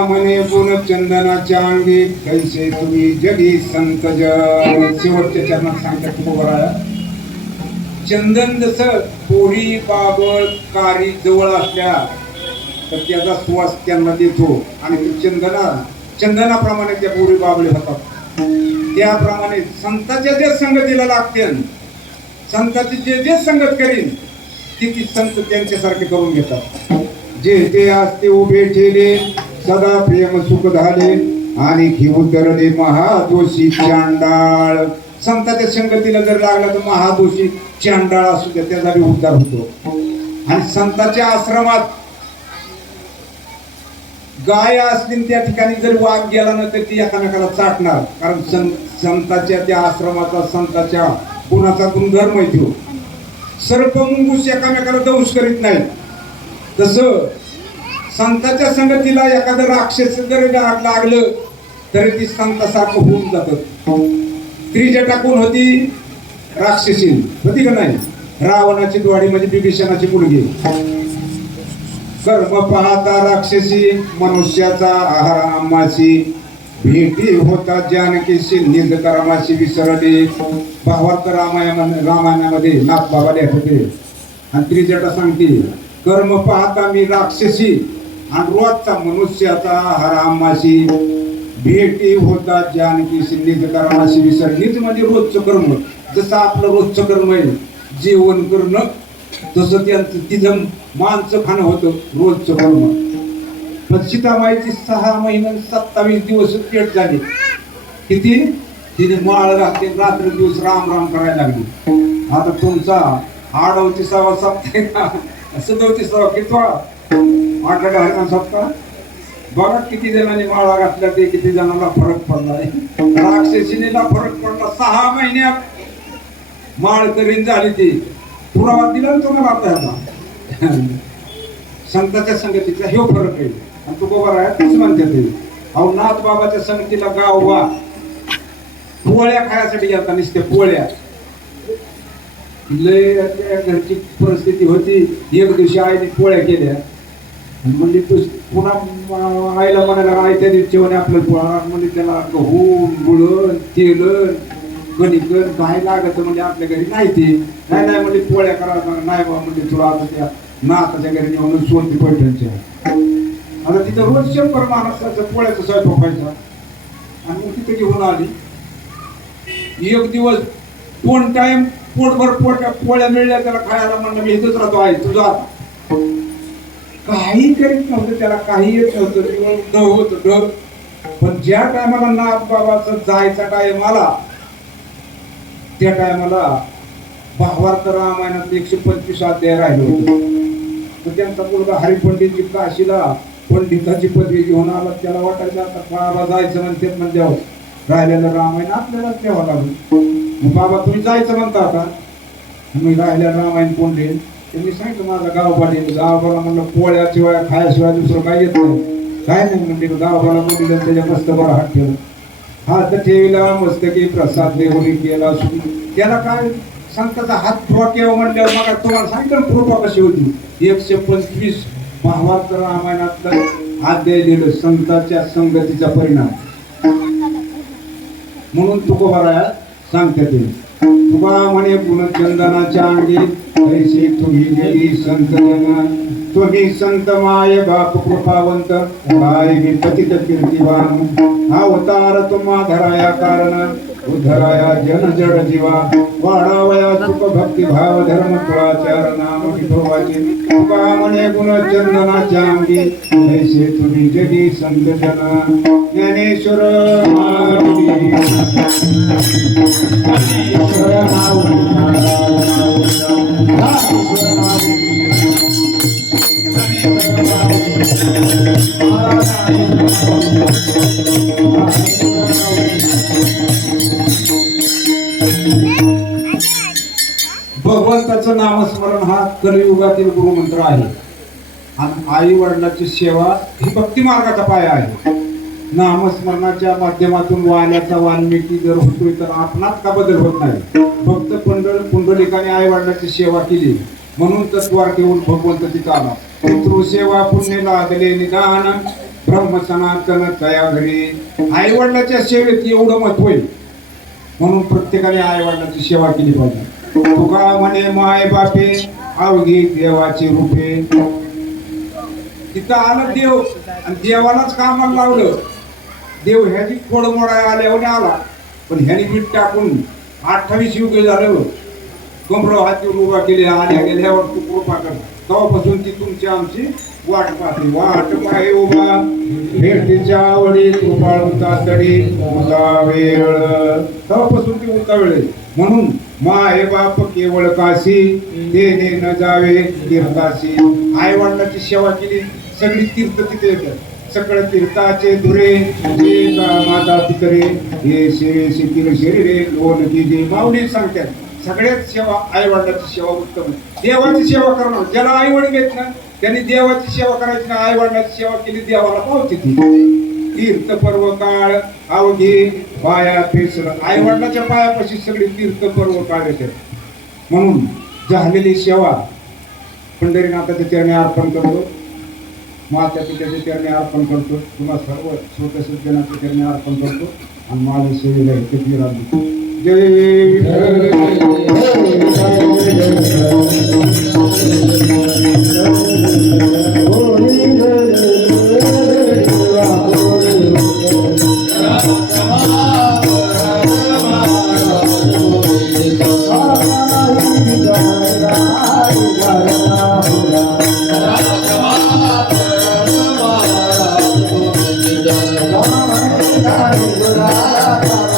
म्हणे गुण चंदनाच्या अंगी कैसे तुम्ही जगी संत जन. शेवटच्या चरणात सांगतात तुकोबराया, चंदन जसं पोरी बाबळ कारी जवळ असल्या तर त्याचा सुवास त्यांना देतो आणि चंदनाप्रमाणे त्या पोरी बाबळे होतात. त्याप्रमाणे संताच्या जे संगतीला लागते, संताची जे जे संगत करीन ती संत त्यांच्यासारखे करून घेतात. जे ते आज ते उभे ठेले सदा प्रेम सुख झाले आणि घेऊन धरले महादोषी चांडाळ. संताच्या संगतीला जर लागला तर महादोषी चांडाळ असू द्या त्याचा बी उद्धार होतो. आणि संताच्या आश्रमात गाय असली त्या ठिकाणी जर वाघ गेला ना तर ती एकामेकाला चाटणार, कारण संताच्या त्या आश्रमाचा संताच्या गुणाचा गुणधर्म येतो. सर्प मुंगूस एकामेकाला दंश करीत नाही. तसं संताच्या संगतीला एखादं राक्षस जर लागलं तरी ती संतासारखं होऊन जातं. त्रिजटा कोण होती? राक्षसी होती का नाही? रावणाची द्वाडी म्हणजे बिभीषणाची मुलगी. कर्म पाहता राक्षसी मनुष्याचा आहार आम्हासी, भेटी होता जानकीशी निज कर्माशी विसरले. भावार्थ रामायणामध्ये नाथ बाबा लिहित होते आणि त्रिजटा सांगते कर्म पाहता मी राक्षसी आणि रोजचा मनुष्याचा आहार आम्हाशी, भेटी होता जानकीशी निज कर्माशी विसर. निज म्हणजे रोजचं कर्म. जसं आपलं रोजचं कर्म आहे जेवण करणं, तसं त्यांचं तिचं मांस खाणं होतं रोजचं कर्म. पण सीतामाईची 6 महिने 27 दिवस पेट झाली. किती? तिने माळ घातली, रात्र दिवस राम राम करायला लागली. आता तुमचा 38वा सप्ताह ना 37वा कितवा 8 हरिनाम सप्ताह. बघा किती जणांनी माळा घातल्या ते किती जणांना फरक पडला. राक्षसीला फरक पडला. 6 महिन्यात माळ करीन झाली. ती पुरावा दिला ना तुम्हाला आता. संताच्या संगतीचा हे फरक आहे. आणि तू गोबर आहे तेच म्हणते ते. अहो नाथ बाबाच्या संगतीला गाव पोळ्या खायसाठी गेलता. नुसत्या पोळ्या. लय घरची परिस्थिती होती. एक दिवशी आईने पोळ्या केल्या म्हणजे तू पुन्हा आईला म्हणायला आई त्या दिवशी जेवण आपल्याला पोळा म्हणजे त्याला गहू गुळण तेल कणिकण काय लागत म्हणजे आपल्या घरी नाही. ते नाही नाही म्हणजे पोळ्या करा नाही बा म्हणजे तुला आता त्या नाथाच्या घरी नेऊन सोनती पैठणच्या. आता तिथं रोज 100 महाराष्ट्राचा पोळ्याचा स्वयंपाक व्हायचा. आणि मग तिथे घेऊन आली. एक दिवस 2 टाइम पोटभर पोळ्या मिळल्या त्याला खायला. म्हणलं मी इथंच राहतो आहे तुझा. काही करीत नव्हतं त्याला, काही येत नव्हतं. ड होत ड. पण ज्या टायमाला नाथ बाबाचं जायचा टाइम आला त्या टायमाला भावार्थ रामायणात 125 अध्याय राहिले होते. तर त्यांचा मुलगा हरिपंडितजी काशीला पंडिताची पदवी घेऊन आला. त्याला वाटायचं आता बाबा जायचं म्हणते म्हणजे राहिलेलं रामायण आपल्यालाच द्यावं लागलं. बाबा तुम्ही जायचं म्हणता आता. मी राहिलेलं रामायण कोंडे त्यांनी सांगितलं माझा गावबाडी. गावबाला म्हणलं पोळ्याशिवाय खायाशिवाय दुसरं काय येत नाही. काय नाही म्हणजे गावबाला बोलले त्याच्या मस्त बरं हात ठेवलं. हात ठेवला मस्तकी प्रसाद देवली केला. त्याला काय संताचा हात ठेवा केव्हा म्हणल्यावर मग तुम्हाला सांगितलं कृपा कशी होती. 125 भावार्थ रामायणातलं अध्याय लिहिलं संताच्या संगतीचा परिणाम. म्हणून तुकोबाराया सांगते ते तुका म्हणे गुणचंदनाच्या अंगी ऐसे तुम्ही जगी संत जन तुम्ही संत माय बाप कृपावंत काय मी पतित कीर्तिवान अवतार तुम्हा धराया कारण उद्धराया जन जड जीवा वाढावया सुख भक्ती भाव धर्म कुळाचार नाम विठोबाचे तुका म्हणे गुणचंदनाच्या अंगी ऐसे तुम्ही जगी संत जन ज्ञानेश्वर माऊली ज्ञानेश्वर भगवंताचं नामस्मरण हा कलियुगातील गुरुमंत्र आहे आणि आई वडिलांची सेवा ही भक्ती मार्गाचा पाया आहे. नामस्मरणाच्या माध्यमातून वाण्याचा वाल्मिकी जर होतोय तर आपणात का बदल होत नाही. भक्त पुंडलिकाने आई वडिलांची सेवा केली म्हणून तत्वार्थीहून भगवंत तिचा आला. पितृसेवा पुण्य लागले निदान ब्रह्म सनातन तया घरी. आई वडिलांच्या सेवेत एवढं महत्व आहे म्हणून प्रत्येकाने आई वडिलांची सेवा केली पाहिजे. तुका म्हणे माय बापे अवघी देवाची रूपे. तिथं आलं देव आणि देवालाच कामाला लावलं. देव ह्याची खोड मोडाय आल्यावर आला पण ह्यानी बीट टाकून 28 युग झालं कमर हाती उभा केले आल्या गेल्यावर तू कृपा कर. तेव्हापासून ती तुमची आमची वाट पाहते. वाट पाहे उभा भेटीच्या आवडी कृपाळ होता तडी उता वेळ. तेव्हापासून ती उता वेळ म्हणून माय बाप केवळ काशी देणे न जावे तीर्थाशी. आई वडिलांची सेवा केली सगळी तीर्थ तिथे येतात. सकळ तीर्थाचे धुरे जे माता पितरे हे सेवे शितील शरीरे लोन की जे माऊली सांगतात सगळ्यात सेवा आई वडिलांची सेवा उत्तम. देवाची सेवा करणं ज्याला आई वडील येत ना त्यांनी देवाची सेवा करायची ना. आई वडिलांची सेवा केली देवाला पावती ती. तीर्थ पर्व काळ अवघी पाया पेसर. आई वडिलांच्या पायापाशी सगळी तीर्थ पर्व काळ येते म्हणून झालेली सेवा पंढरीनाथाच्या चरणी अर्पण करतो. माता पित्याच्या चरणी अर्पण करतो. तुम्हा सर्व छोट्या सज्जनाच्या चरणी अर्पण करतो आणि माझ्या सेवेला इथे राहतो. जय Ram